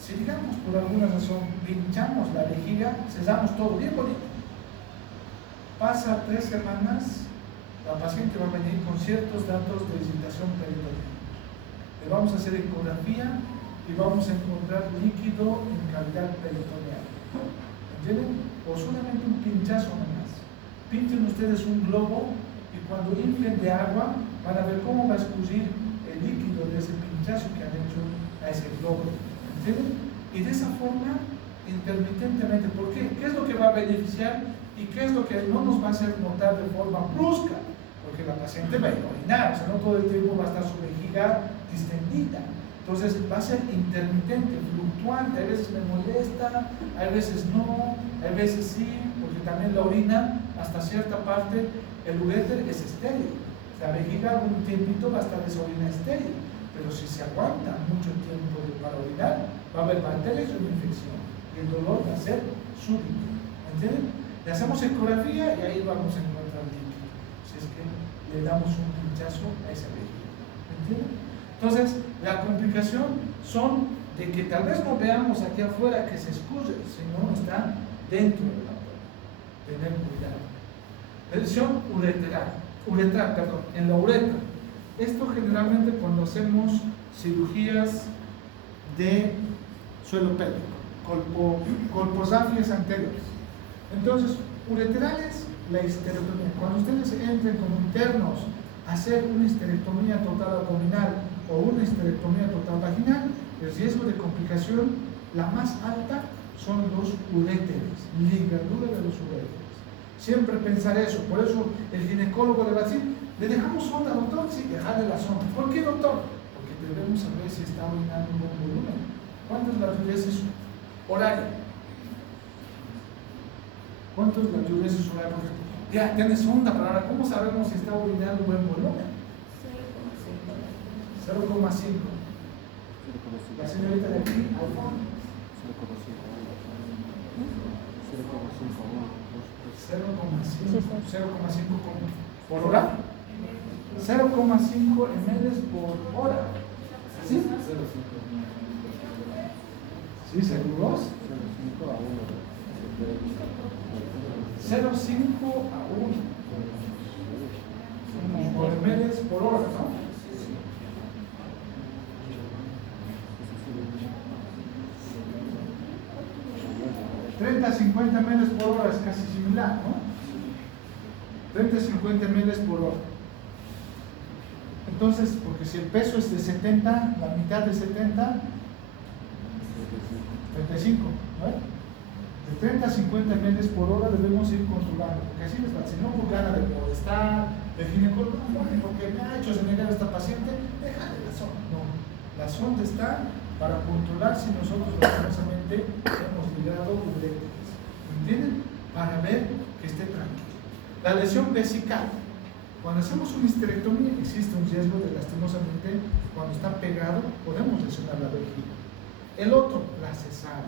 Si digamos por alguna razón pinchamos la vejiga, cesamos todo bien bonito. Pasa 3 semanas, la paciente va a venir con ciertos datos de dilatación peritoneal. Le vamos a hacer ecografía y vamos a encontrar líquido en cavidad peritoneal. ¿Entienden? O solamente un pinchazo nomás. Pinchen ustedes un globo y cuando inflen de agua van a ver cómo va a escurrir el líquido de ese pinchazo que han hecho a ese globo. ¿Entienden? Y de esa forma, intermitentemente, ¿por qué? ¿Qué es lo que va a beneficiar y qué es lo que no nos va a hacer notar de forma brusca? Porque la paciente va a ir a orinar, o sea, no todo el tiempo va a estar su vejiga distendida. Entonces va a ser intermitente, fluctuante, a veces me molesta, a veces no, a veces sí, porque también la orina, hasta cierta parte, el uréter es estéril. La vejiga algún tiempito va a estar esa orina estéril, pero si se aguanta mucho tiempo para orinar, va a haber bacterias y una infección, y el dolor va a ser súbito, ¿entienden? Le hacemos ecografía y ahí vamos a encontrar líquido, si es que le damos un pinchazo a esa vejiga, ¿entienden? Entonces, la complicación son de que tal vez no veamos aquí afuera que se escurre, sino está dentro de la puerta. Tener cuidado. Lesión uretral, en la uretra. Esto generalmente cuando hacemos cirugías de suelo pélvico, colposafias anteriores. Entonces, uretrales, la histerectomía. Cuando ustedes entren como internos a hacer una histerectomía total abdominal o una histerectomía total vaginal, el riesgo de complicación, la más alta, son los uréteres, ligadura de los uréteres. Siempre pensar eso, por eso el ginecólogo le va a decir, ¿le dejamos sonda, doctor? Sí, dejarle la sonda. ¿Por qué, doctor? Porque debemos saber si está orinando un buen volumen. ¿Cuánto es la diuresis horaria? ¿Cuánto es la diuresis horaria? Ya, tiene sonda, pero ahora, ¿cómo sabemos si está orinando un buen volumen? 0,5. La señorita de aquí, al fondo. 0,5 por hora. 0,5 ml por hora. ¿Sí? ¿Sí, seguros? 0,5 a 1 por ml por hora, ¿no? 30 a 50 ml por hora es casi similar, ¿no? 30 a 50 ml por hora. Entonces, porque si el peso es de 70, la mitad de 70, 35, ¿no? De 30 a 50 ml por hora debemos ir controlando, porque así les va, si no por gana de molestar, el ginecólogo, no, porque me ha hecho señalar a esta paciente, déjale la sonda. No, la sonda está para controlar si nosotros lastimosamente hemos ligado uréteres, ¿entienden? Para ver que esté tranquilo. La lesión vesical. Cuando hacemos una histerectomía existe un riesgo de lastimosamente, cuando está pegado, podemos lesionar la vejiga. El otro, la cesárea.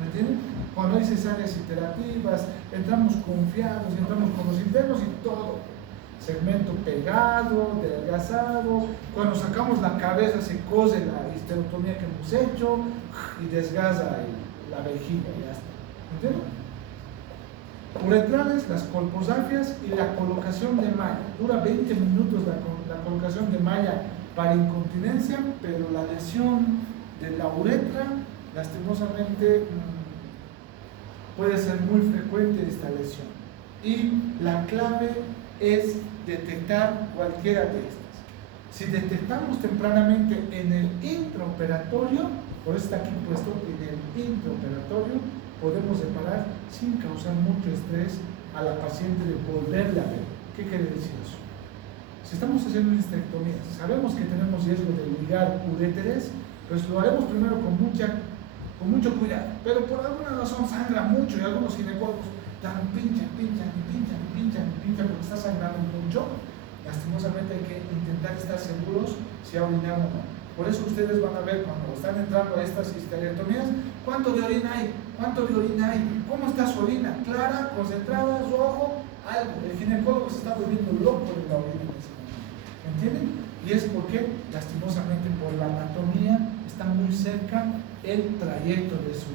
¿Me entienden? Cuando hay cesáreas iterativas, entramos confiados, entramos con los internos y todo. Segmento pegado, adelgazado. Cuando sacamos la cabeza se cose la histerectomía que hemos hecho y desgasa la vejiga y ya está. ¿Entienden? Uretrales, las colposafias y la colocación de malla. Dura 20 minutos la colocación de malla para incontinencia, pero la lesión de la uretra, lastimosamente, puede ser muy frecuente esta lesión. Y la clave es detectar cualquiera de estas. Si detectamos tempranamente en el intraoperatorio, por eso está aquí puesto, en el intraoperatorio, podemos reparar sin causar mucho estrés a la paciente de volverla a ver. ¿Qué quiere decir eso? Si estamos haciendo una histerectomía, sabemos que tenemos riesgo de ligar uréteres, pues lo haremos primero con mucho cuidado, pero por alguna razón sangra mucho y algunos ginecólogos dan pinchan porque está sangrando mucho. Lastimosamente hay que intentar estar seguros si ha orinado o no. Por eso ustedes van a ver cuando están entrando a estas histerectomías, ¿cuánto de orina hay? ¿Cuánto de orina hay? ¿Cómo está su orina? ¿Clara? ¿Concentrada? ¿Rojo? Algo. El ginecólogo se está volviendo loco de la orina en ese momento. ¿Entienden? Y es porque, lastimosamente, por la anatomía, está muy cerca el trayecto de su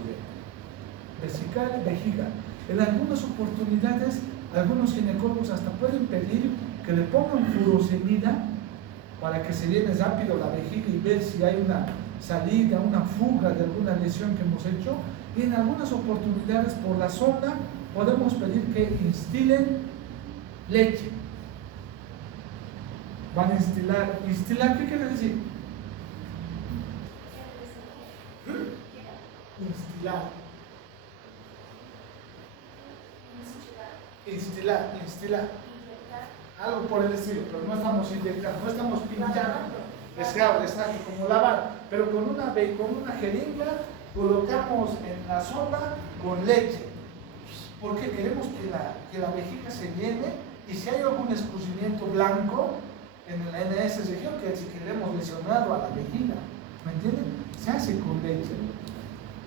vesical, vejiga. En algunas oportunidades, algunos ginecólogos hasta pueden pedir que le pongan furosemida para que se llene rápido la vejiga y ver si hay una salida, una fuga de alguna lesión que hemos hecho. Y en algunas oportunidades, por la sonda, podemos pedir que instilen leche. Van a instilar. ¿Instilar qué quiere decir? Instilar. Algo por el estilo, pero no estamos inyectando, no estamos pinchando. Exacto, como lavar, pero con una jeringa colocamos en la sonda con leche, porque queremos que la vejiga se llene y si hay algún escurrimiento blanco en esa región, que si queremos lesionado a la vejiga, ¿me entienden? Se hace con leche,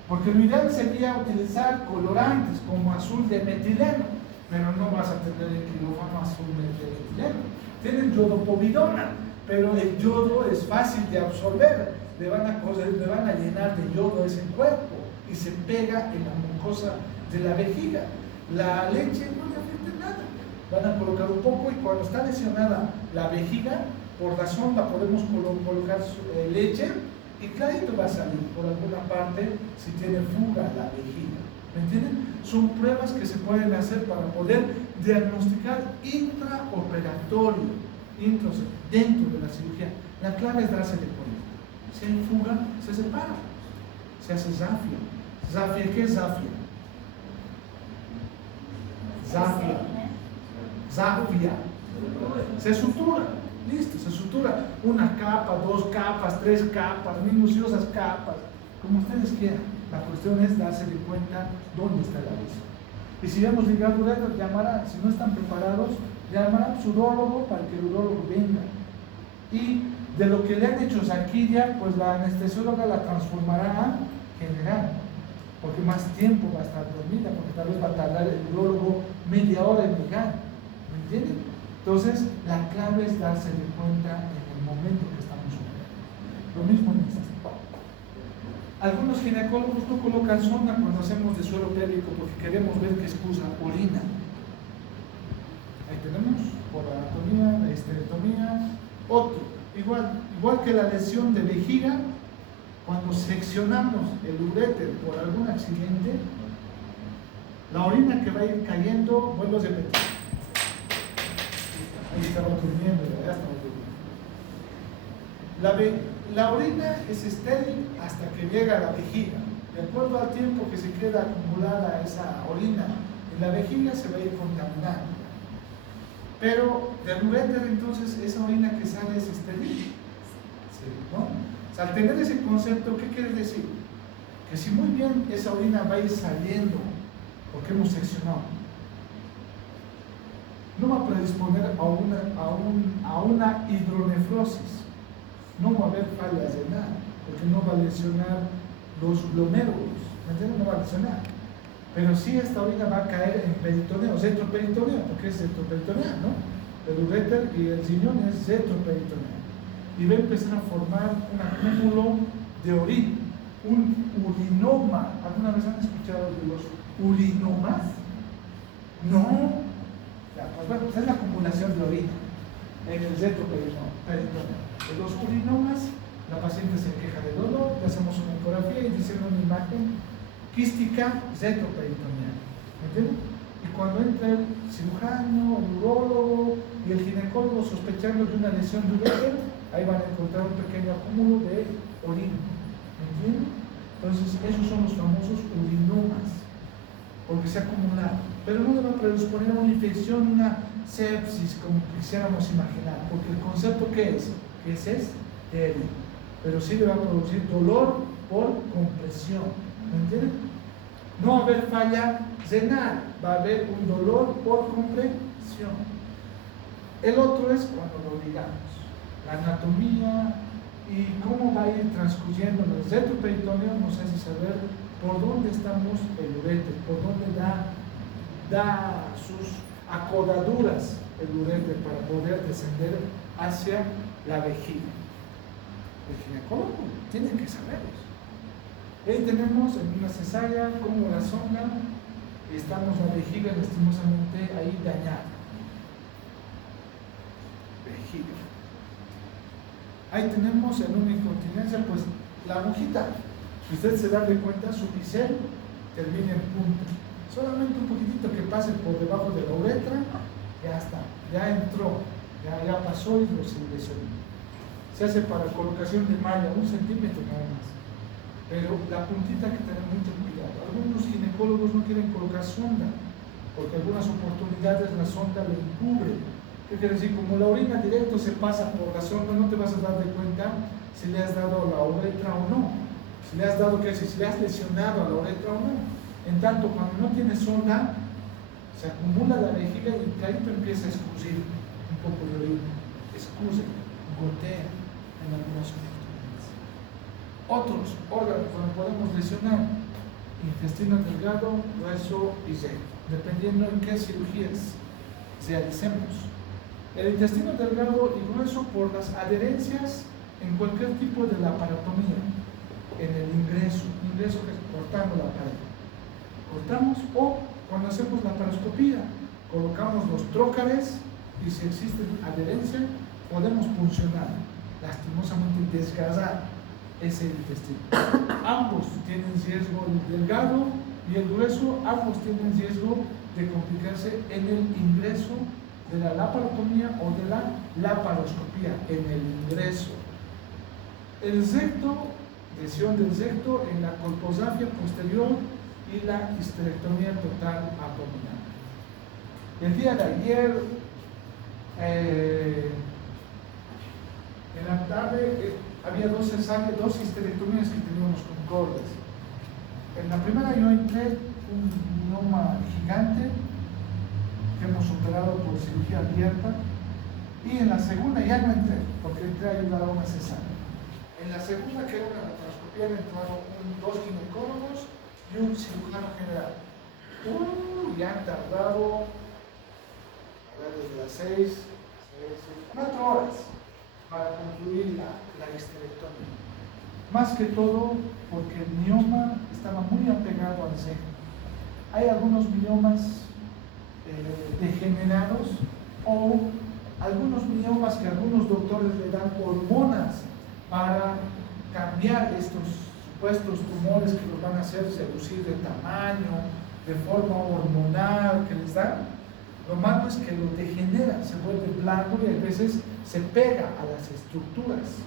porque lo ideal sería utilizar colorantes como azul de metileno, pero no vas a tener el quirófano azul de metileno. Tienen yodopovidona, pero el yodo es fácil de absorber, le van a llenar de yodo ese cuerpo y se pega en la mucosa de la vejiga. La leche no le afecta nada. Van a colocar un poco y cuando está lesionada la vejiga, por la sonda podemos colocar leche y clarito va a salir por alguna parte si tiene fuga la vejiga. ¿Me entienden? Son pruebas que se pueden hacer para poder diagnosticar intraoperatorio, dentro de la cirugía. La clave es darse de cuenta. Si hay fuga, se separa. Se hace zafia. ¿Zafia qué es zafia? Zafia. Se sutura. Listo, se sutura. Una capa, 2 capas, 3 capas, minuciosas capas, como ustedes quieran. La cuestión es darse de cuenta dónde está la lesión. Y si vemos ligado uretero, llamarán, si no están preparados, llamarán al urólogo para que el urólogo venga. Y de lo que le han hecho saquilla, pues la anestesióloga la transformará a general, porque más tiempo va a estar dormida, porque tal vez va a tardar el urólogo media hora en llegar. ¿Me entienden? Entonces, la clave es darse de cuenta en el momento que estamos operando. Lo mismo en esta. Algunos ginecólogos no colocan sonda cuando hacemos de suelo pélvico porque queremos ver qué excusa orina. Ahí tenemos, por la anatomía, la histerectomía, otro. Igual que la lesión de vejiga, cuando seccionamos el uréter por algún accidente, la orina que va a ir cayendo, vuelvo a repetir. Ahí estamos durmiendo, ya estamos durmiendo. La orina es estéril hasta que llega a la vejiga. De acuerdo al tiempo que se queda acumulada esa orina en la vejiga, se va a ir contaminando. Pero del uréter, entonces, esa orina que sale es estéril. ¿Sí? ¿No? O sea, al tener ese concepto, ¿qué quiere decir? Que si muy bien esa orina va a ir saliendo, porque hemos seccionado, no va a predisponer a una hidronefrosis. No va a haber fallas de nada, porque no va a lesionar los glomérulos, ¿me entiendes? No va a lesionar. Pero sí esta orina va a caer en peritoneo, retroperitoneo, porque es retroperitoneo, ¿no? El uréter y el riñón es retroperitoneo. Y va a empezar a formar un acúmulo de orina, un urinoma. ¿Alguna vez han escuchado de los urinomas? No. Ya, pues bueno, pues es la acumulación de orina en el retroperitoneal. En los urinomas, la paciente se queja de dolor, le hacemos una ecografía y dice una imagen quística retroperitoneal. ¿Me entienden? Y cuando entra el cirujano, el urólogo y el ginecólogo sospechando de una lesión de uréter, ahí van a encontrar un pequeño acúmulo de orina. ¿Me entienden? Entonces, esos son los famosos urinomas, porque se acumulan. Pero no le va a predisponer a una infección, una sepsis, como quisiéramos imaginar, porque el concepto ¿qué es? Que es estéril, pero sí le va a producir dolor por compresión. ¿Me entienden? No va a haber falla renal, va a haber un dolor por compresión. El otro es cuando lo ligamos, la anatomía y cómo va a ir transcurriendo el retroperitoneo nos hace saber por dónde estamos el uréter, por dónde da sus acodaduras el uréter para poder descender hacia la vejiga. El ginecólogo tiene que saberlo. Ahí tenemos en una cesárea como la sonda y estamos la vejiga lastimosamente ahí dañada. Vejiga. Ahí tenemos en una incontinencia, pues la agujita. Si usted se da de cuenta, su bisel termina en punta. Solamente un poquitito que pase por debajo de la uretra, ya está, ya entró, ya pasó y lo seleccionó. Se hace para colocación de malla, 1 centímetro nada más. Pero la puntita hay que tener mucho cuidado. Algunos ginecólogos no quieren colocar sonda, porque algunas oportunidades la sonda lo encubre. ¿Qué quiere decir? Como la orina directo se pasa por la sonda, no te vas a dar de cuenta si le has dado a la uretra o no. Si le has dado, ¿qué decir? Si le has lesionado a la uretra o no. En tanto, cuando no tienes sonda, se acumula la vejiga y el clarito empieza a escurrir un poco de orina. Escurre, gotea en algunos oportunidades. Otros órganos donde podemos lesionar: intestino delgado, grueso y recto, dependiendo en qué cirugías realicemos. El intestino delgado y grueso por las adherencias en cualquier tipo de laparotomía, en el ingreso que es cortando la pared. Cortamos, o cuando hacemos la laparoscopía, colocamos los trócares y si existe adherencia, podemos puncionar, lastimosamente desgarrar ese intestino. Ambos tienen riesgo, el delgado y el grueso, ambos tienen riesgo de complicarse en el ingreso de la laparotomía o de la laparoscopía, en el ingreso. El recto, lesión del recto en la colposafia posterior y la histerectomía total abdominal. El día de ayer, en la tarde, había dos cesáreas, dos histerectomías que teníamos concordes. En la primera yo entré un mioma gigante que hemos operado por cirugía abierta, y en la segunda ya no entré, porque entré a ayudar a una cesárea. En la segunda, que era una laparoscopía, entraron dos ginecólogos y un cirujano general. Ya han tardado, desde las 4 horas para concluir la histerectomía. Más que todo porque el mioma estaba muy apegado al seno. Hay algunos miomas degenerados, o algunos miomas que algunos doctores le dan hormonas para cambiar estos supuestos tumores que los van a hacer reducir de tamaño, de forma hormonal que les dan. Lo malo es que lo degenera, se vuelve blando y a veces se pega a las estructuras.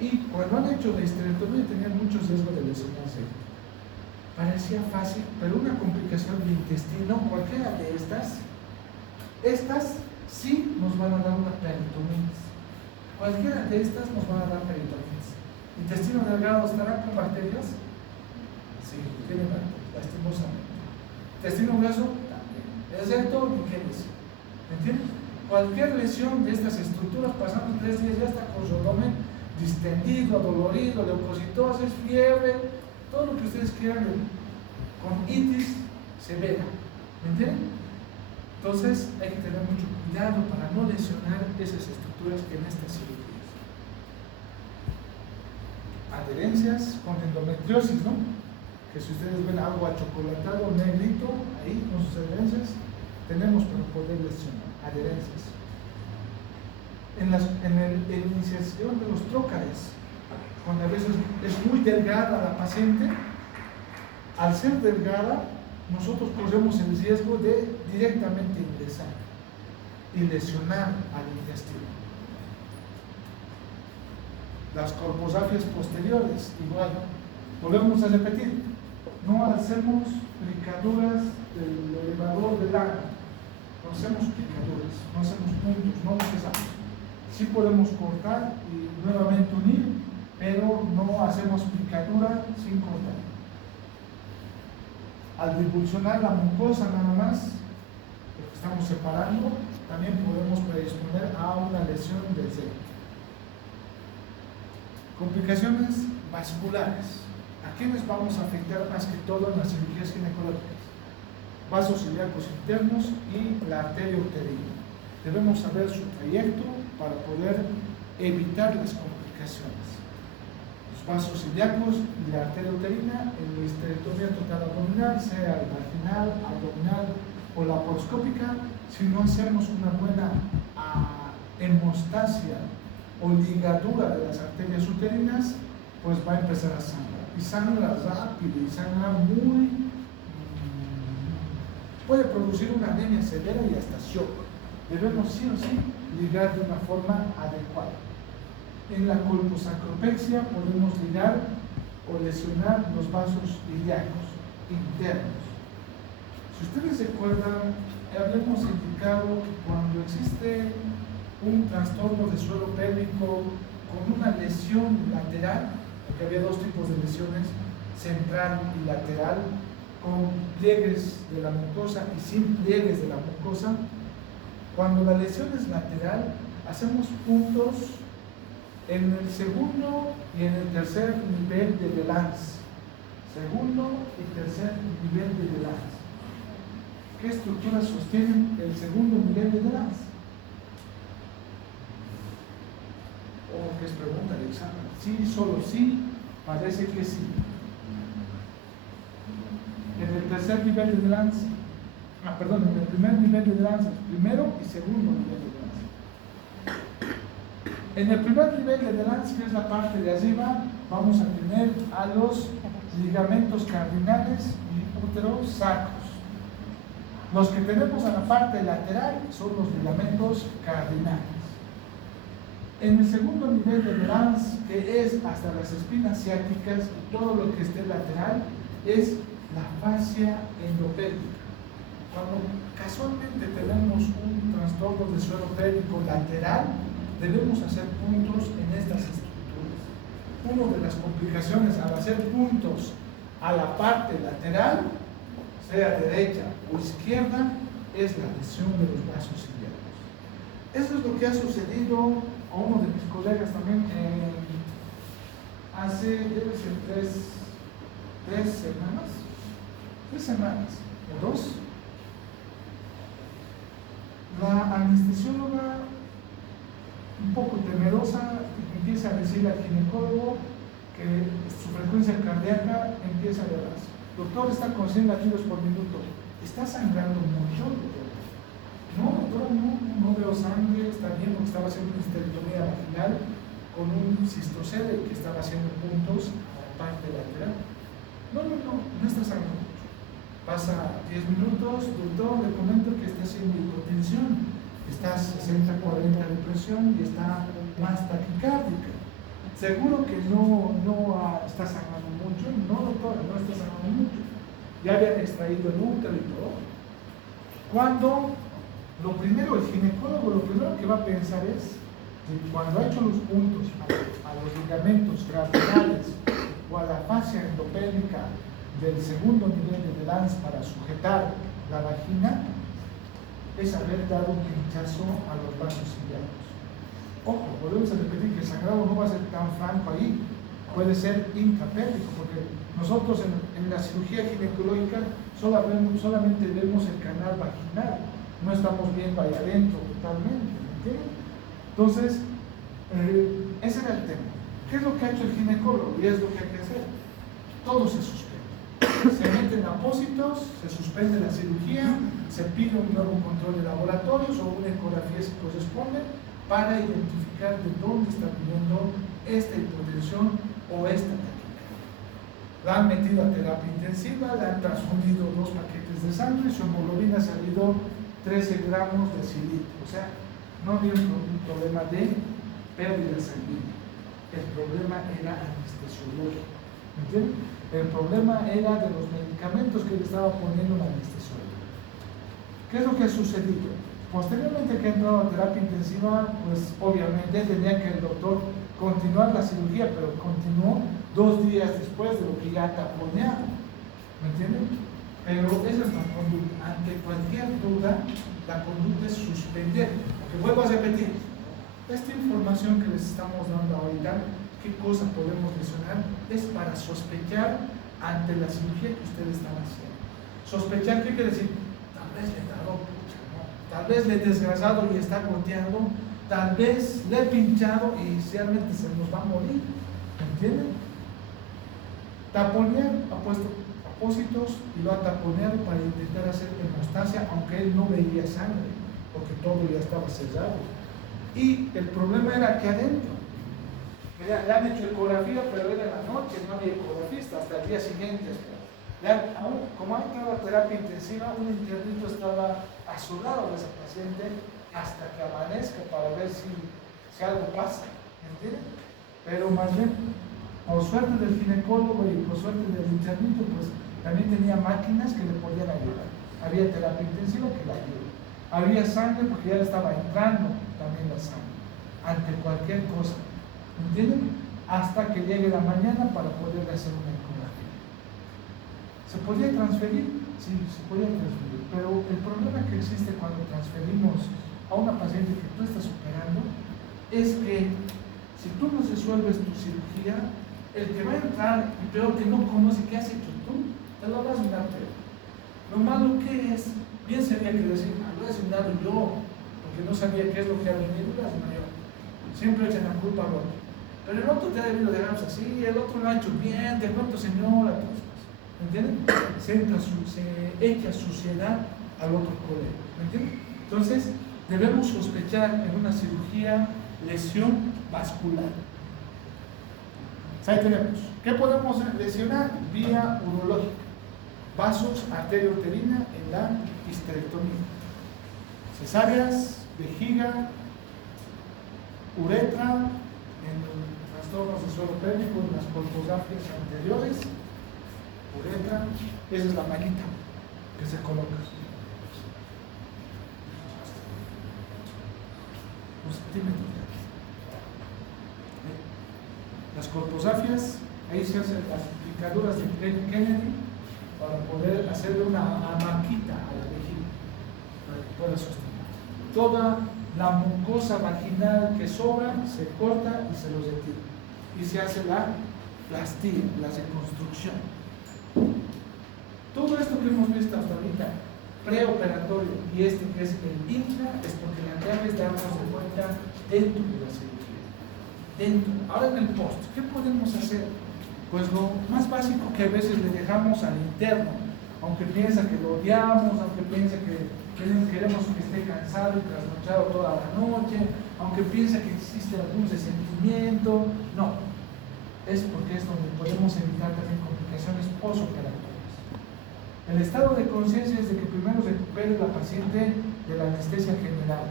Y cuando han hecho la histerectomía tenían mucho riesgo de lesionarse. Parecía fácil, pero una complicación del intestino, cualquiera de estas sí nos van a dar una peritonitis. Cualquiera de estas nos van a dar peritonitis. ¿Intestino delgado estará con bacterias? Sí, tiene bacterias, lastimosamente. ¿Intestino grueso? También. ¿Es recto? Ni qué decir. ¿Me entiendes? Cualquier lesión de estas estructuras, pasando 3 días ya está con su abdomen distendido, dolorido, leucocitosis, fiebre, todo lo que ustedes quieran, con itis severa. ¿Me entienden? Entonces hay que tener mucho cuidado para no lesionar esas estructuras en estas cirugías. Adherencias con endometriosis, ¿no? que si ustedes ven algo achocolatado, negrito, ahí con sus adherencias, tenemos para poder lesionar, adherencias. En la iniciación de los trócares, cuando a veces es muy delgada la paciente, al ser delgada, nosotros corremos el riesgo de directamente ingresar y lesionar al intestino. Las corposáceas posteriores, igual, volvemos a repetir, no hacemos picaduras del elevador del ano, no hacemos picaduras, no hacemos puntos, no pesamos. Sí podemos cortar y nuevamente unir, pero no hacemos picadura sin cortar. Al divulsionar la mucosa nada más, lo que estamos separando, también podemos predisponer a una lesión del seno. Complicaciones vasculares. ¿A quiénes vamos a afectar más que todo en las cirugías ginecológicas? Vasos ilíacos internos y la arteria uterina. Debemos saber su trayecto para poder evitar las complicaciones. Los vasos ilíacos y la arteria uterina en la histerectomía total abdominal, sea vaginal, abdominal o laparoscópica, si no hacemos una buena hemostasia o ligadura de las arterias uterinas, pues va a empezar a sangrar. Y sangra rápido y sangra muy... puede producir una anemia severa y hasta shock. Debemos sí o sí ligar de una forma adecuada. En la colposacropexia podemos ligar o lesionar los vasos ilíacos internos. Si ustedes recuerdan, habíamos indicado que cuando existe un trastorno de suelo pélvico con una lesión lateral, porque había dos tipos de lesiones, central y lateral, con pliegues de la mucosa y sin pliegues de la mucosa. Cuando la lesión es lateral, hacemos puntos en el segundo y en el tercer nivel de Delance. Segundo y tercer nivel de Delance. ¿Qué estructuras sostienen el segundo nivel de Delance? ¿O qué es pregunta de examen? Sí, solo sí, parece que sí. En el tercer nivel de Delance, en el primer nivel de Delance, primero y segundo nivel de Delance. En el primer nivel de Delance, que es la parte de arriba, vamos a tener a los ligamentos cardinales y úteros sacros. Los que tenemos a la parte lateral son los ligamentos cardinales. En el segundo nivel de Delance, que es hasta las espinas ciáticas y todo lo que esté lateral, es la fascia endopélvica. Cuando casualmente tenemos un trastorno de suelo pélvico lateral, debemos hacer puntos en estas estructuras. Una de las complicaciones al hacer puntos a la parte lateral, sea derecha o izquierda, es la lesión de los vasos ilíacos. Eso es lo que ha sucedido a uno de mis colegas también hace, debe ser tres semanas o dos. La anestesióloga, un poco temerosa, empieza a decirle al ginecólogo que su frecuencia cardíaca empieza a elevarse. Doctor, está con 100 latidos por minuto. ¿Está sangrando mucho, doctor? No, doctor, no veo sangre, está bien, porque estaba haciendo una histerectomía vaginal con un cistocele que estaba haciendo puntos a la parte lateral. No está sangrando mucho. Pasa 10 minutos, doctor, le comento que está haciendo hipotensión, está 60-40 de presión y está más taquicárdica. Seguro que no está sangrando mucho. No, doctor, no está sangrando mucho. Ya habían extraído el útero y todo. Cuando el ginecólogo lo primero que va a pensar es que cuando ha hecho los puntos a los ligamentos cardinales o a la fascia endopélvica del segundo nivel de Delance para sujetar la vagina, es haber dado un pinchazo a los vasos ilíacos. Ojo, volvemos a repetir que el sangrado no va a ser tan franco ahí, puede ser intrapélvico, porque nosotros en la cirugía ginecológica solamente vemos el canal vaginal, no estamos viendo ahí adentro totalmente, ¿entienden? Entonces, ese era el tema. ¿Qué es lo que ha hecho el ginecólogo? Y es lo que hay que hacer. Todo se suspende. se meten apósitos, se suspende la cirugía, se pide un nuevo control de laboratorios o una ecografía si corresponde para identificar de dónde está viniendo esta hipotensión o esta taquicardia. La han metido a terapia intensiva, le han transfundido 2 paquetes de sangre y su hemoglobina ha salido 13 gramos de cilito. O sea, no había un problema de pérdida sanguínea. El problema era anestesiológico. ¿Me entienden? El problema era de los medicamentos que le estaba poniendo la anestesióloga. ¿Qué es lo que ha sucedido? Posteriormente que entró a terapia intensiva, pues obviamente tenía que el doctor continuar la cirugía, pero continuó 2 días después de lo que ya está planeado. ¿Me entienden? Pero esa es la conducta. Ante cualquier duda, la conducta es suspender. Porque vuelvo a repetir, esta información que les estamos dando ahorita, qué cosa podemos mencionar, es para sospechar ante la cirugía que ustedes están haciendo. Sospechar, ¿qué quiere decir? Tal vez le he dado pucha, ¿no? Tal vez le he desgrasado y está goteando, tal vez le he pinchado y realmente se nos va a morir. ¿Me entienden? Taponear ha puesto apósitos y lo ha taponeado para intentar hacer hemostasia, aunque él no veía sangre, porque todo ya estaba cerrado. Y el problema era que adentro, le han hecho ecografía, pero era en la noche, no había ecografista, hasta el día siguiente. Como ha entrado a terapia intensiva, un internito estaba a su lado de esa paciente hasta que amanezca para ver si algo pasa, ¿entienden? Pero más bien, por suerte del ginecólogo y por suerte del internito, pues también tenía máquinas que le podían ayudar. Había terapia intensiva que la ayudó. Había sangre porque ya le estaba entrando también la sangre, ante cualquier cosa. ¿Entienden? Hasta que llegue la mañana para poder hacer una ecografía. ¿Se podía transferir? Sí, se podía transferir. Pero el problema que existe cuando transferimos a una paciente que tú estás operando es que si tú no resuelves tu cirugía, el que va a entrar y peor que no conoce qué has hecho tú, te lo vas a mirar peor. Lo malo que es, bien sería que decir, lo he asignado yo, porque no sabía qué es lo que ha venido, lo he asignado yo. Siempre echan la culpa al otro. Pero el otro te ha debido dejar así, el otro lo ha hecho bien, te cuento señora, ¿me entienden? Se echa suciedad al otro colega, ¿me entienden? Entonces, debemos sospechar en una cirugía lesión vascular. Ahí tenemos. ¿Qué podemos lesionar? Vía urológica. Vasos, arteria uterina en la histerectomía. Cesáreas, vejiga, uretra, en trastornos de suelo pélvico, en las colpografias anteriores, uretra, esa es la manita que se coloca. Un centímetro. Las colposafias, ahí se hacen las picaduras de Kennedy para poder hacerle una amaquita a la vejiga para que pueda sostener. Toda la mucosa vaginal que sobra se corta y se lo retira y se hace la plastía, la reconstrucción. Todo esto que hemos visto hasta ahorita, preoperatorio y que es el intra, es porque la clave es darnos de cuenta dentro de la cirugía. Dentro. Ahora en el post, ¿qué podemos hacer? Pues lo más básico que a veces le dejamos al interno, aunque piensa que lo odiamos, aunque piensa que queremos que esté cansado y trasnochado toda la noche, aunque piensa que existe algún resentimiento, no, es porque es donde podemos evitar también complicaciones postoperatorias. El estado de conciencia es de que primero recupere la paciente de la anestesia general,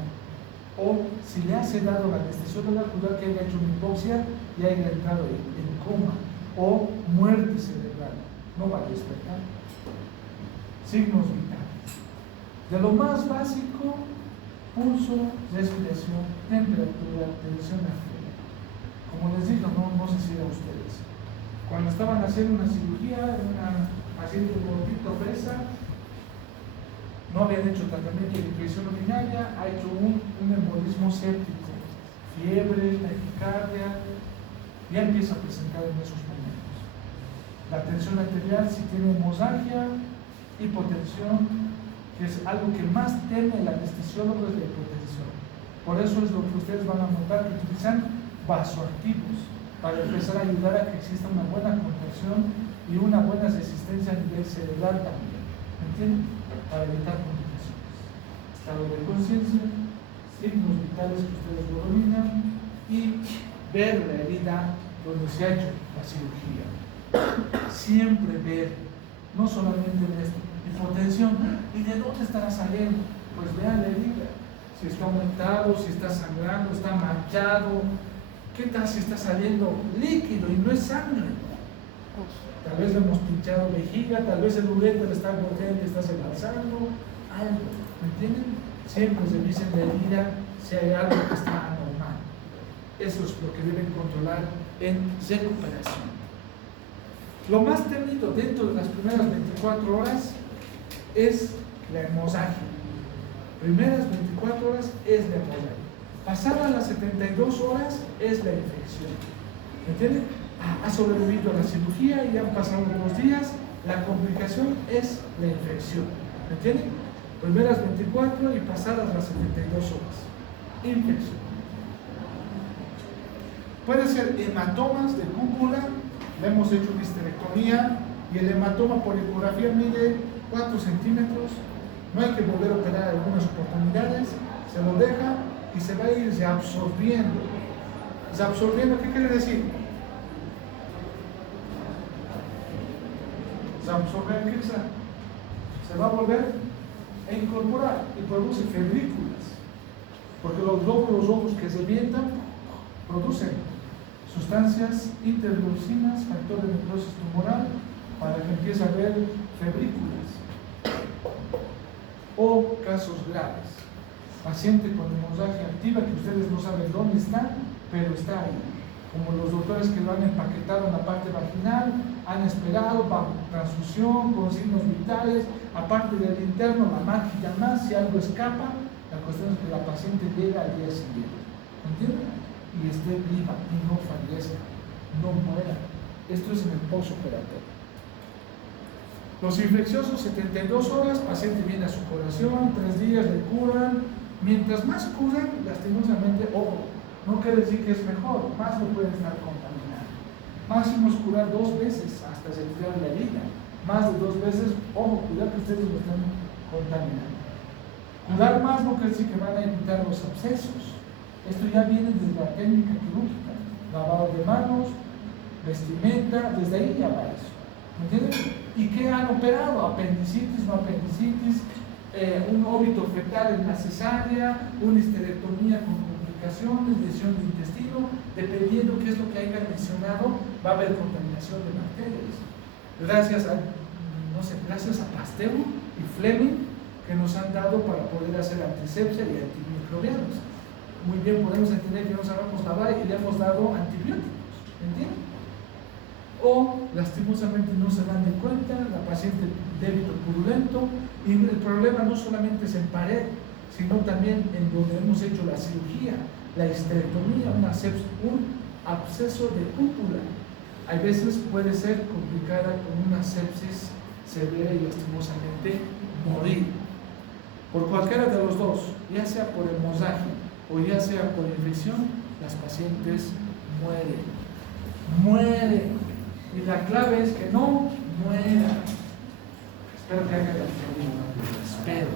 o si le ha sedado la anestesióloga, cuidar que haya hecho una hipoxia y haya entrado en coma o muerte cerebral, no va a despertar. Signos vitales. De lo más básico, pulso, respiración, temperatura, tensión arterial. Como les digo, no sé si a ustedes. Cuando estaban haciendo una cirugía, una paciente gordita obesa, no habían hecho tratamiento de infección urinaria, ha hecho un embolismo séptico, fiebre, taquicardia, ya empieza a presentar en esos momentos. La tensión arterial, si tiene hemorragia, hipotensión, que es algo que más teme el anestesiólogo, es la hipotensión. Por eso es lo que ustedes van a notar que utilizan vasoactivos. para empezar a ayudar a que exista una buena contracción y una buena resistencia a nivel cerebral también, ¿me entienden? Para evitar complicaciones. Estado de conciencia, signos vitales que ustedes lo dominan y ver la herida donde se ha hecho la cirugía. Siempre ver, no solamente en esto, hipotensión, ¿y de dónde estará saliendo? Pues vean la herida, si está aumentado, si está sangrando, está manchado, ¿qué tal si está saliendo líquido y no es sangre? Tal vez le hemos pinchado vejiga, tal vez el ureter está gordeando y está embalsando, algo, ¿me entienden? Siempre revisen la herida si hay algo que está anormal. Eso es lo que deben controlar en recuperación. Lo más temido dentro de las primeras 24 horas es la hemorragia. Primeras 24 horas es la hemorragia. Pasadas las 72 horas es la infección. ¿Me entienden? Ha sobrevivido a la cirugía y han pasado 2 días. La complicación es la infección. ¿Me entienden? Primeras 24 y pasadas las 72 horas. Infección. Puede ser hematomas de cúpula. Le hemos hecho una histerectomía y el hematoma por ecografía mide 4 centímetros. No hay que volver a operar algunas oportunidades. Se lo deja y se va a ir reabsorbiendo. ¿Reabsorbiendo qué quiere decir? Reabsorber, ¿qué es? Se va a volver a incorporar y produce febrículas. Porque los glóbulos rojos que se revientan producen sustancias interleucinas, factor de necrosis tumoral, para que empiece a haber febrículas. O casos graves. Paciente con hemorragia activa que ustedes no saben dónde está, pero está ahí. Como los doctores que lo han empaquetado en la parte vaginal, han esperado bajo transfusión, con signos vitales, aparte del interno, la máquina más, si algo escapa, la cuestión es que la paciente llega al día siguiente. ¿Entienden? Y esté viva y no fallezca, no muera. Esto es en el postoperatorio. Los infecciosos, 72 horas, paciente viene a su curación, 3 días le curan. Mientras más curan, lastimosamente, ojo, no quiere decir que es mejor, más lo pueden estar contaminando. Máximo es curar 2 veces hasta retirar la herida. Más de 2 veces, ojo, cuidado que ustedes lo están contaminando. Curar más no quiere decir que van a evitar los abscesos. Esto ya viene desde la técnica quirúrgica, lavado de manos, vestimenta, desde ahí ya va eso. ¿Me entienden? ¿Y qué han operado? Apendicitis, no apendicitis, un óbito fetal en la cesárea, una histerectomía con complicaciones, lesión de intestino, dependiendo qué es lo que hayan mencionado, va a haber contaminación de bacterias. Gracias a Pasteur y Fleming, que nos han dado para poder hacer antisepsia y antimicrobianos. Muy bien, podemos entender que no sabemos lavar y le hemos dado antibióticos, ¿entienden? O lastimosamente no se dan de cuenta, la paciente débito purulento, y el problema no solamente es en pared, sino también en donde hemos hecho la cirugía, la histerectomía, un absceso de cúpula. A veces puede ser complicada con una sepsis severa y lastimosamente morir. Por cualquiera de los dos, ya sea por hemorragia o ya sea por infección, las pacientes mueren. Y la clave es que no mueran. Espero que hagan la Espero.